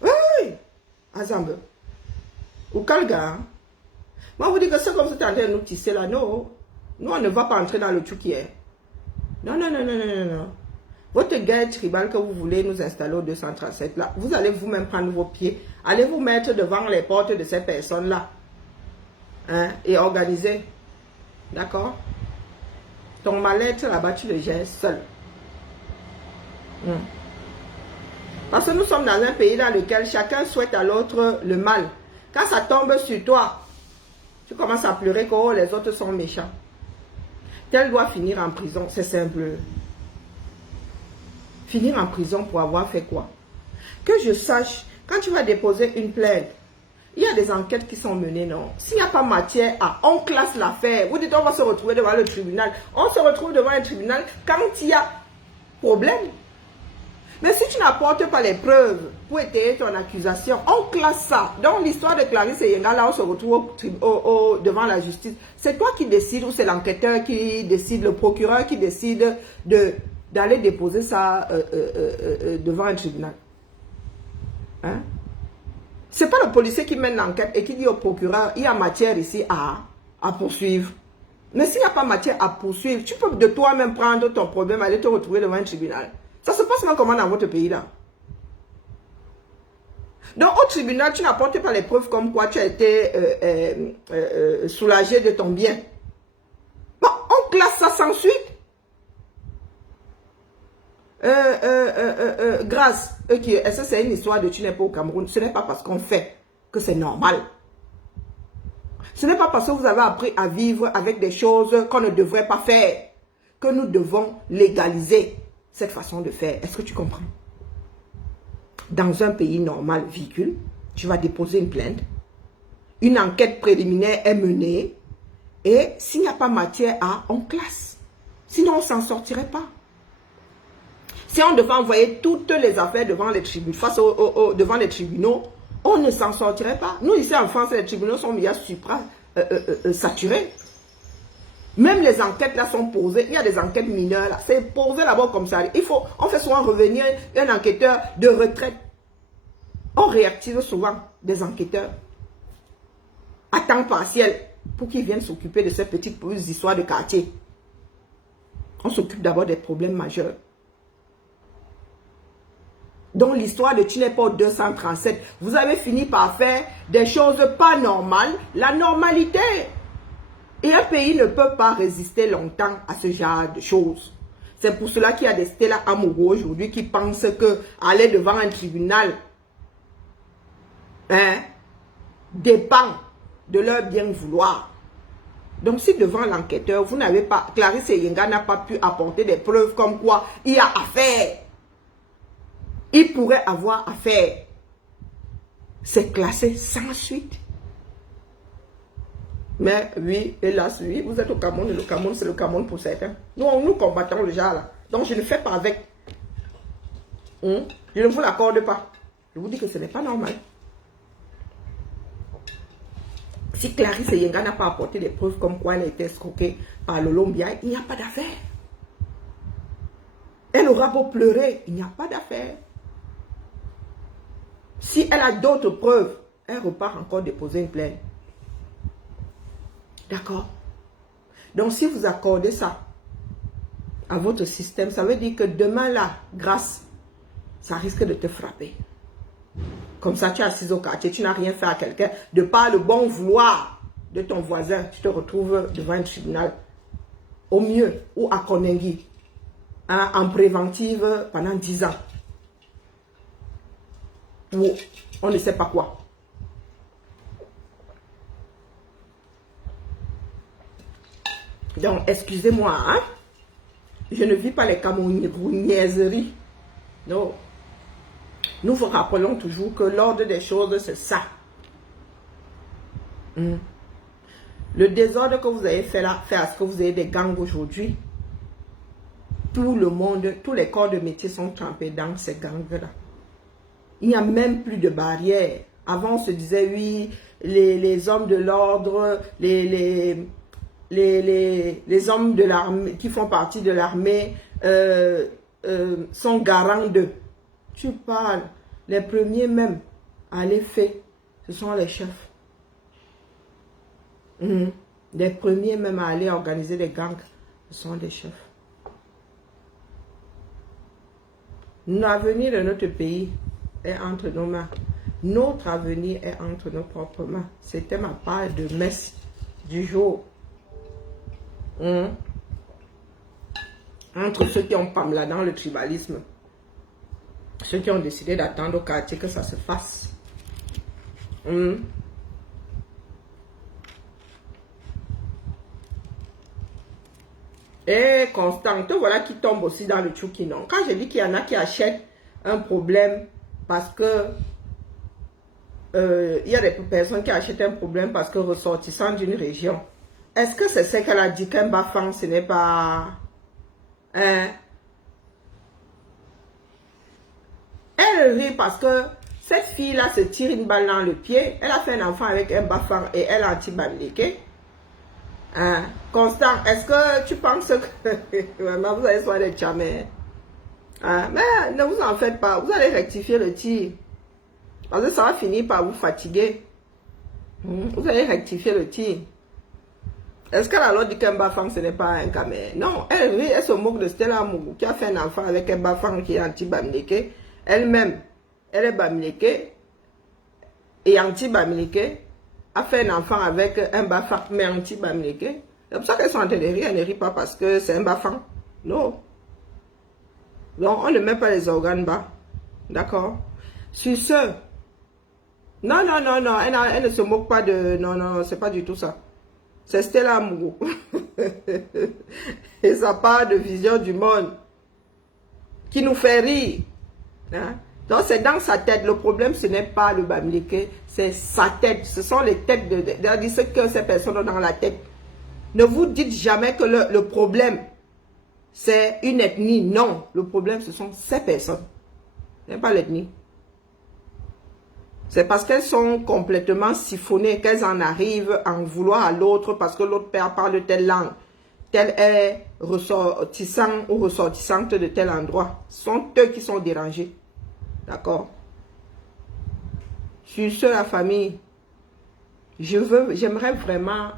Oui, Azambe. Ou Kalga. Moi, vous dites que c'est comme ça, tu es en train de nous tisser là. Non, nous, on ne va pas entrer dans le Tchouki. Non, non, non, non, non, non. Votre guerre tribale que vous voulez nous installer au 237 là, vous allez vous-même prendre vos pieds, allez vous mettre devant les portes de ces personnes-là. Hein, et organiser. D'accord? Ton mal-être là-bas, tu le gères seul. Parce que nous sommes dans un pays dans lequel chacun souhaite à l'autre le mal. Quand ça tombe sur toi, tu commences à pleurer que oh, les autres sont méchants. Tel doit finir en prison, c'est simple. Finir en prison pour avoir fait quoi? Que je sache, quand tu vas déposer une plainte, il y a des enquêtes qui sont menées, non? S'il n'y a pas matière à, on classe l'affaire. Vous dites, on va se retrouver devant le tribunal. On se retrouve devant un tribunal quand il y a problème. Mais si tu n'apportes pas les preuves pour étayer ton accusation, on classe ça. Dans l'histoire de Clarisse et Yenga, là, on se retrouve devant la justice. C'est toi qui décides ou c'est l'enquêteur qui décide, le procureur qui décide d'aller déposer ça devant un tribunal. Hein? C'est pas le policier qui mène l'enquête et qui dit au procureur, il y a matière ici à poursuivre. Mais s'il n'y a pas matière à poursuivre, tu peux de toi-même prendre ton problème, aller te retrouver devant un tribunal. Ça se passe comment dans votre pays là? Donc au tribunal, tu n'apportes pas les preuves comme quoi tu as été soulagé de ton bien. Bon, on classe ça sans suite. Grâce, est-ce que c'est une histoire de tu n'es pas au Cameroun? Ce n'est pas parce qu'on fait que c'est normal. Ce n'est pas parce que vous avez appris à vivre avec des choses qu'on ne devrait pas faire que nous devons légaliser cette façon de faire. Est-ce que tu comprends? Dans un pays normal, tu vas déposer une plainte, une enquête préliminaire est menée, et s'il n'y a pas matière à, on classe. Sinon, on ne s'en sortirait pas. Si on devait envoyer toutes les affaires devant les tribunaux, devant les tribunaux, on ne s'en sortirait pas. Nous, ici en France, les tribunaux sont déjà saturés. Même les enquêtes là sont posées. Il y a des enquêtes mineures là. C'est posé là-bas comme ça. On fait souvent revenir un enquêteur de retraite. On réactive souvent des enquêteurs à temps partiel pour qu'ils viennent s'occuper de ces petites histoires de quartier. On s'occupe d'abord des problèmes majeurs. Donc l'histoire de tu n'es pas au 237, vous avez fini par faire des choses pas normales. La normalité. Et un pays ne peut pas résister longtemps à ce genre de choses. C'est pour cela qu'il y a des Stella amoureux aujourd'hui qui pensent que aller devant un tribunal dépend de leur bien vouloir. Donc si devant l'enquêteur, vous n'avez pas, Clarisse Yenga n'a pas pu apporter des preuves comme quoi il y a affaire, il pourrait avoir affaire, c'est classé sans suite. Mais oui, hélas, oui, vous êtes au Cameroun et le Cameroun, c'est le Cameroun pour certains. Nous combattons le genre là. Donc je ne fais pas avec. Je ne vous l'accorde pas. Je vous dis que ce n'est pas normal. Si Clarisse Yenga n'a pas apporté des preuves comme quoi elle a été escroquée par le Lombia, il n'y a pas d'affaire. Elle aura beau pleurer, il n'y a pas d'affaire. Si elle a d'autres preuves, elle repart encore déposer une plainte. D'accord? Donc si vous accordez ça à votre système, ça veut dire que demain là, grâce, ça risque de te frapper. Comme ça, tu es assis au quartier, tu n'as rien fait à quelqu'un. De par le bon vouloir de ton voisin, tu te retrouves devant un tribunal. Au mieux, ou à Konengi, en préventive pendant 10 ans. Ou on ne sait pas quoi. Donc, excusez-moi, hein? Je ne vis pas les camerounaiseries. Non. Nous vous rappelons toujours que l'ordre des choses, c'est ça. Le désordre que vous avez fait là, fait à ce que vous ayez des gangs aujourd'hui. Tout le monde, tous les corps de métier sont trempés dans ces gangs-là. Il n'y a même plus de barrières. Avant, on se disait, oui, les hommes de l'ordre, les hommes de l'armée, qui font partie de l'armée, sont garants d'eux. Tu parles, les premiers même à les faire, ce sont les chefs. Les premiers même à aller organiser des gangs, ce sont les chefs. L'avenir de notre pays est entre nos mains. Notre avenir est entre nos propres mains. C'était ma part de messe du jour. Entre ceux qui ont Pamela dans le tribalisme, ceux qui ont décidé d'attendre au quartier que ça se fasse. Et Constant, te voilà qui tombe aussi dans le Tchoukinon. Quand je dis qu'il y en a qui achètent un problème parce que il y a des personnes qui achètent un problème parce que ressortissant d'une région. Est-ce que c'est ce qu'elle a dit qu'un bafang ce n'est pas... Elle rit parce que cette fille-là se tire une balle dans le pied. Elle a fait un enfant avec un bafang et elle a anti-bamileke. Constant, est-ce que tu penses que... Vraiment, vous allez soit des tchamés. Mais ne vous en faites pas. Vous allez rectifier le tir. Parce que ça va finir par vous fatiguer. Vous allez rectifier le tir. Est-ce qu'elle a alors dit qu'un bafang ce n'est pas un camé? Non, elle rit, elle se moque de Stella Mougou qui a fait un enfant avec un bafang qui est anti-bamileke. Elle-même, elle est bamileke et anti-bamileke. A fait un enfant avec un bafang mais anti-bamileke. C'est pour ça qu'elles sont en train de rire. Elle ne rit pas parce que c'est un bafang. Non. Donc on ne met pas les organes bas. D'accord? Sur ce, non, elle ne se moque pas de... Non, c'est pas du tout ça. C'est Stella Mougou. Et ça part de vision du monde qui nous fait rire. Donc c'est dans sa tête. Le problème, ce n'est pas le bamileke, c'est sa tête. Ce sont les têtes de ce que ces personnes ont dans la tête. Ne vous dites jamais que le problème, c'est une ethnie. Non, le problème, ce sont ces personnes. Ce n'est pas l'ethnie. C'est parce qu'elles sont complètement siphonnées qu'elles en arrivent à en vouloir à l'autre parce que l'autre père parle telle langue. Telle est ressortissant ou ressortissante de tel endroit. Ce sont eux qui sont dérangés. D'accord? Sur ce, la famille, j'aimerais vraiment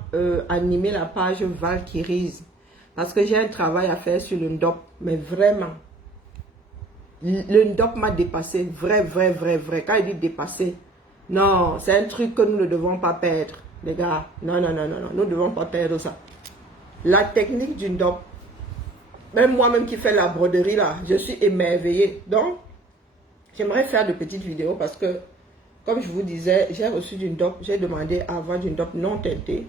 animer la page Valkyries parce que j'ai un travail à faire sur le Ndop, mais vraiment. Le Ndop m'a dépassé, vrai. Quand il dit dépasser, non, c'est un truc que nous ne devons pas perdre, les gars. Non, nous ne devons pas perdre ça. La technique du Ndop, Même moi-même qui fais la broderie là, je suis émerveillée. Donc, j'aimerais faire de petites vidéos parce que, comme je vous disais, j'ai reçu d'une dope, j'ai demandé à avoir d'une dope non teintée.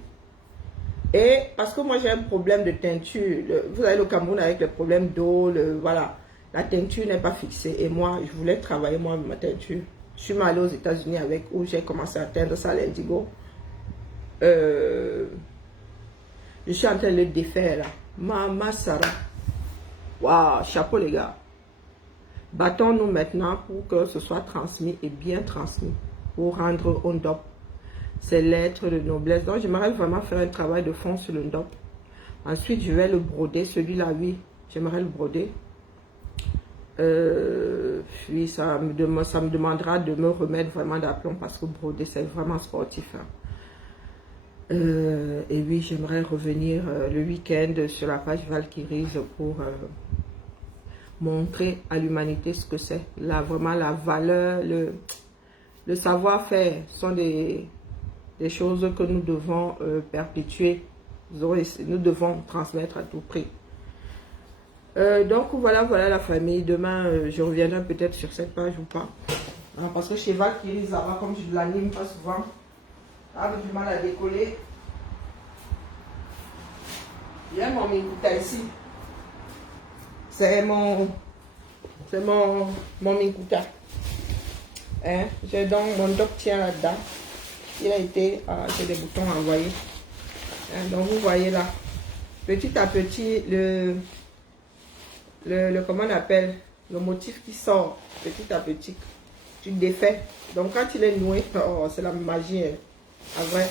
Et parce que moi j'ai un problème de teinture, vous avez le Cameroun avec le problème d'eau, voilà, la teinture n'est pas fixée. Et moi, je voulais travailler moi ma teinture. Je suis allée aux États-Unis avec où j'ai commencé à teindre ça, l'indigo. Je suis en train de le défaire là. Mama Sarah. Waouh, chapeau les gars. Battons-nous maintenant pour que ce soit transmis et bien transmis. Pour rendre au ndop ces lettres de noblesse. Donc j'aimerais vraiment faire un travail de fond sur le ndop. Ensuite je vais le broder. Celui-là, oui, j'aimerais le broder. Oui, ça me demandera de me remettre vraiment d'aplomb parce que broder c'est vraiment sportif. Hein. Et oui, j'aimerais revenir le week-end sur la page Valkyries pour montrer à l'humanité ce que c'est. Là, vraiment la valeur, le savoir-faire sont des choses que nous devons perpétuer. Nous devons transmettre à tout prix. Donc voilà la famille. Demain, je reviendrai peut-être sur cette page ou pas. Hein, parce que chez Valkyries, là-bas, comme je ne l'anime pas souvent, j'ai du mal à décoller. Il y a mon Minkuta ici. C'est mon Minkuta. Hein? J'ai donc mon doc tient là-dedans. Il a été, j'ai des boutons envoyés. Hein? Donc vous voyez là, petit à petit, comment on appelle, le motif qui sort petit à petit. Tu défais. Donc quand il est noué, oh, c'est la magie. Hein. En vrai,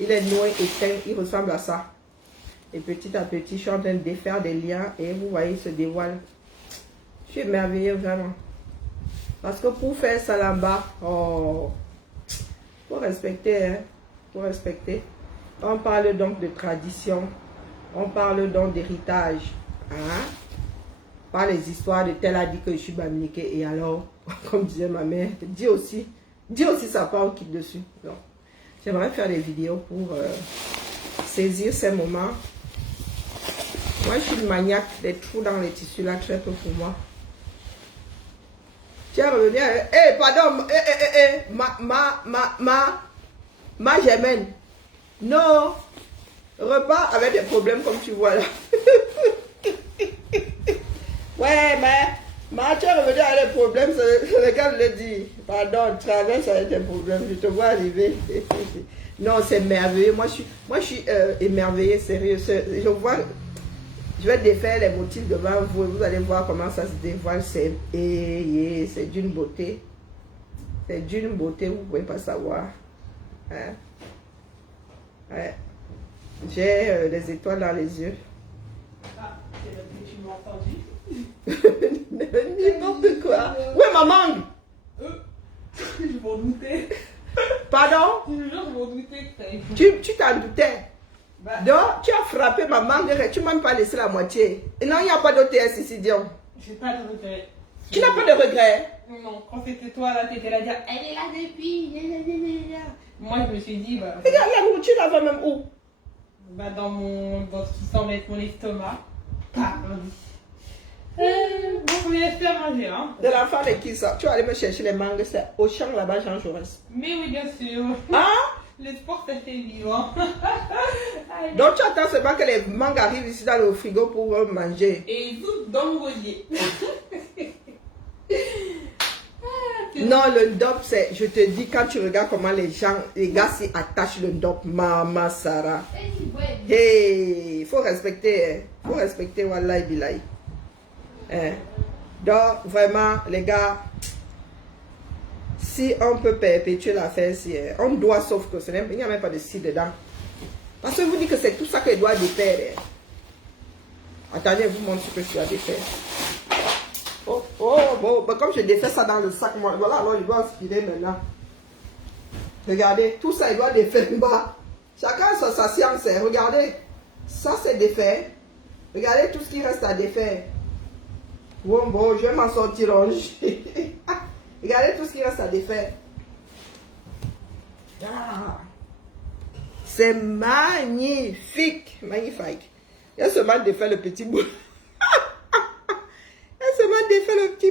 il est noué, éteint, il ressemble à ça. Et petit à petit, je suis en train de défaire des liens et vous voyez, il se dévoile. Je suis émerveillée vraiment. Parce que pour faire ça là-bas, oh, faut respecter, hein. Faut respecter. On parle donc de tradition. On parle donc d'héritage. Hein? Pas les histoires de tel a dit que je suis bamniquée et alors, comme disait ma mère, dis aussi ça part, on quitte dessus. J'aimerais faire des vidéos pour saisir ces moments. Moi, je suis une maniaque des trous dans les tissus là, très peu pour moi. Tiens, revenir. Eh, pardon, ma germaine. Non, repas avec des problèmes comme tu vois là. Ouais, mais tu es revenu avec des problèmes, c'est lequel le dit. Pardon, traverse avec des problèmes, je te vois arriver. Non, c'est merveilleux. Moi, je suis émerveillée, sérieux. Je vais défaire les motifs devant vous et vous allez voir comment ça se dévoile. C'est d'une beauté. C'est d'une beauté, vous ne pouvez pas savoir. Hein? Ouais. J'ai des étoiles dans les yeux. Ah, tu m'as entendu? N'importe quoi. Où est ma mangue? Je m'en doutais. Pardon? Je m'en doutais que Tu t'en doutais? Bah, Donc, tu as frappé ma mangue, tu ne m'as même pas laissé la moitié. Et non, il n'y a pas d'OTS ici, Dion. j'ai pas de regret. Tu n'as pas de regret? Non, quand c'était toi là, t'étais là à dire elle est là depuis. Moi, je me suis dit, bah, Regarde, la nourriture, là va même où? bah dans ce qui semble être mon estomac. Pas, on dit. Bon, je vais faire manger, hein. De l'enfant de qui ça? Tu vas aller me chercher les mangues, c'est au champ là-bas, Jean Jaurès. Mais oui, bien sûr. Ah? Le sport, ça fait vivant. Allez. Donc tu attends seulement que les mangues arrivent ici dans le frigo pour manger. Et tout dans le gosier. Non, le ndop, c'est, je te dis, quand tu regardes comment les gars s'y attachent le ndop, Mama Sarah. Hey, il faut respecter, hein. Faut respecter, wallahi billahi. Hein. Donc, vraiment, les gars, si on peut perpétuer l'affaire, si, on doit, sauf que il n'y a même pas de si dedans. Parce que vous dites que c'est tout ça que je dois défaire. Hein. Attendez, je vous montre ce que je dois défaire. Bon, comme je défais ça dans le sac, moi, voilà, alors il doit aspirer maintenant. Regardez, tout ça, il doit défaire bas. Chacun a sa science. Hein. Regardez, ça c'est défait. Regardez tout ce qui reste à défaire. Bon, je vais m'en sortir. Regardez tout ce qui reste à défaire. Ah. C'est magnifique. Magnifique. Il y a seulement défaire le petit bout.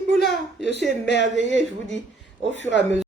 Iboula, je suis émerveillée, je vous dis. Au fur et à mesure.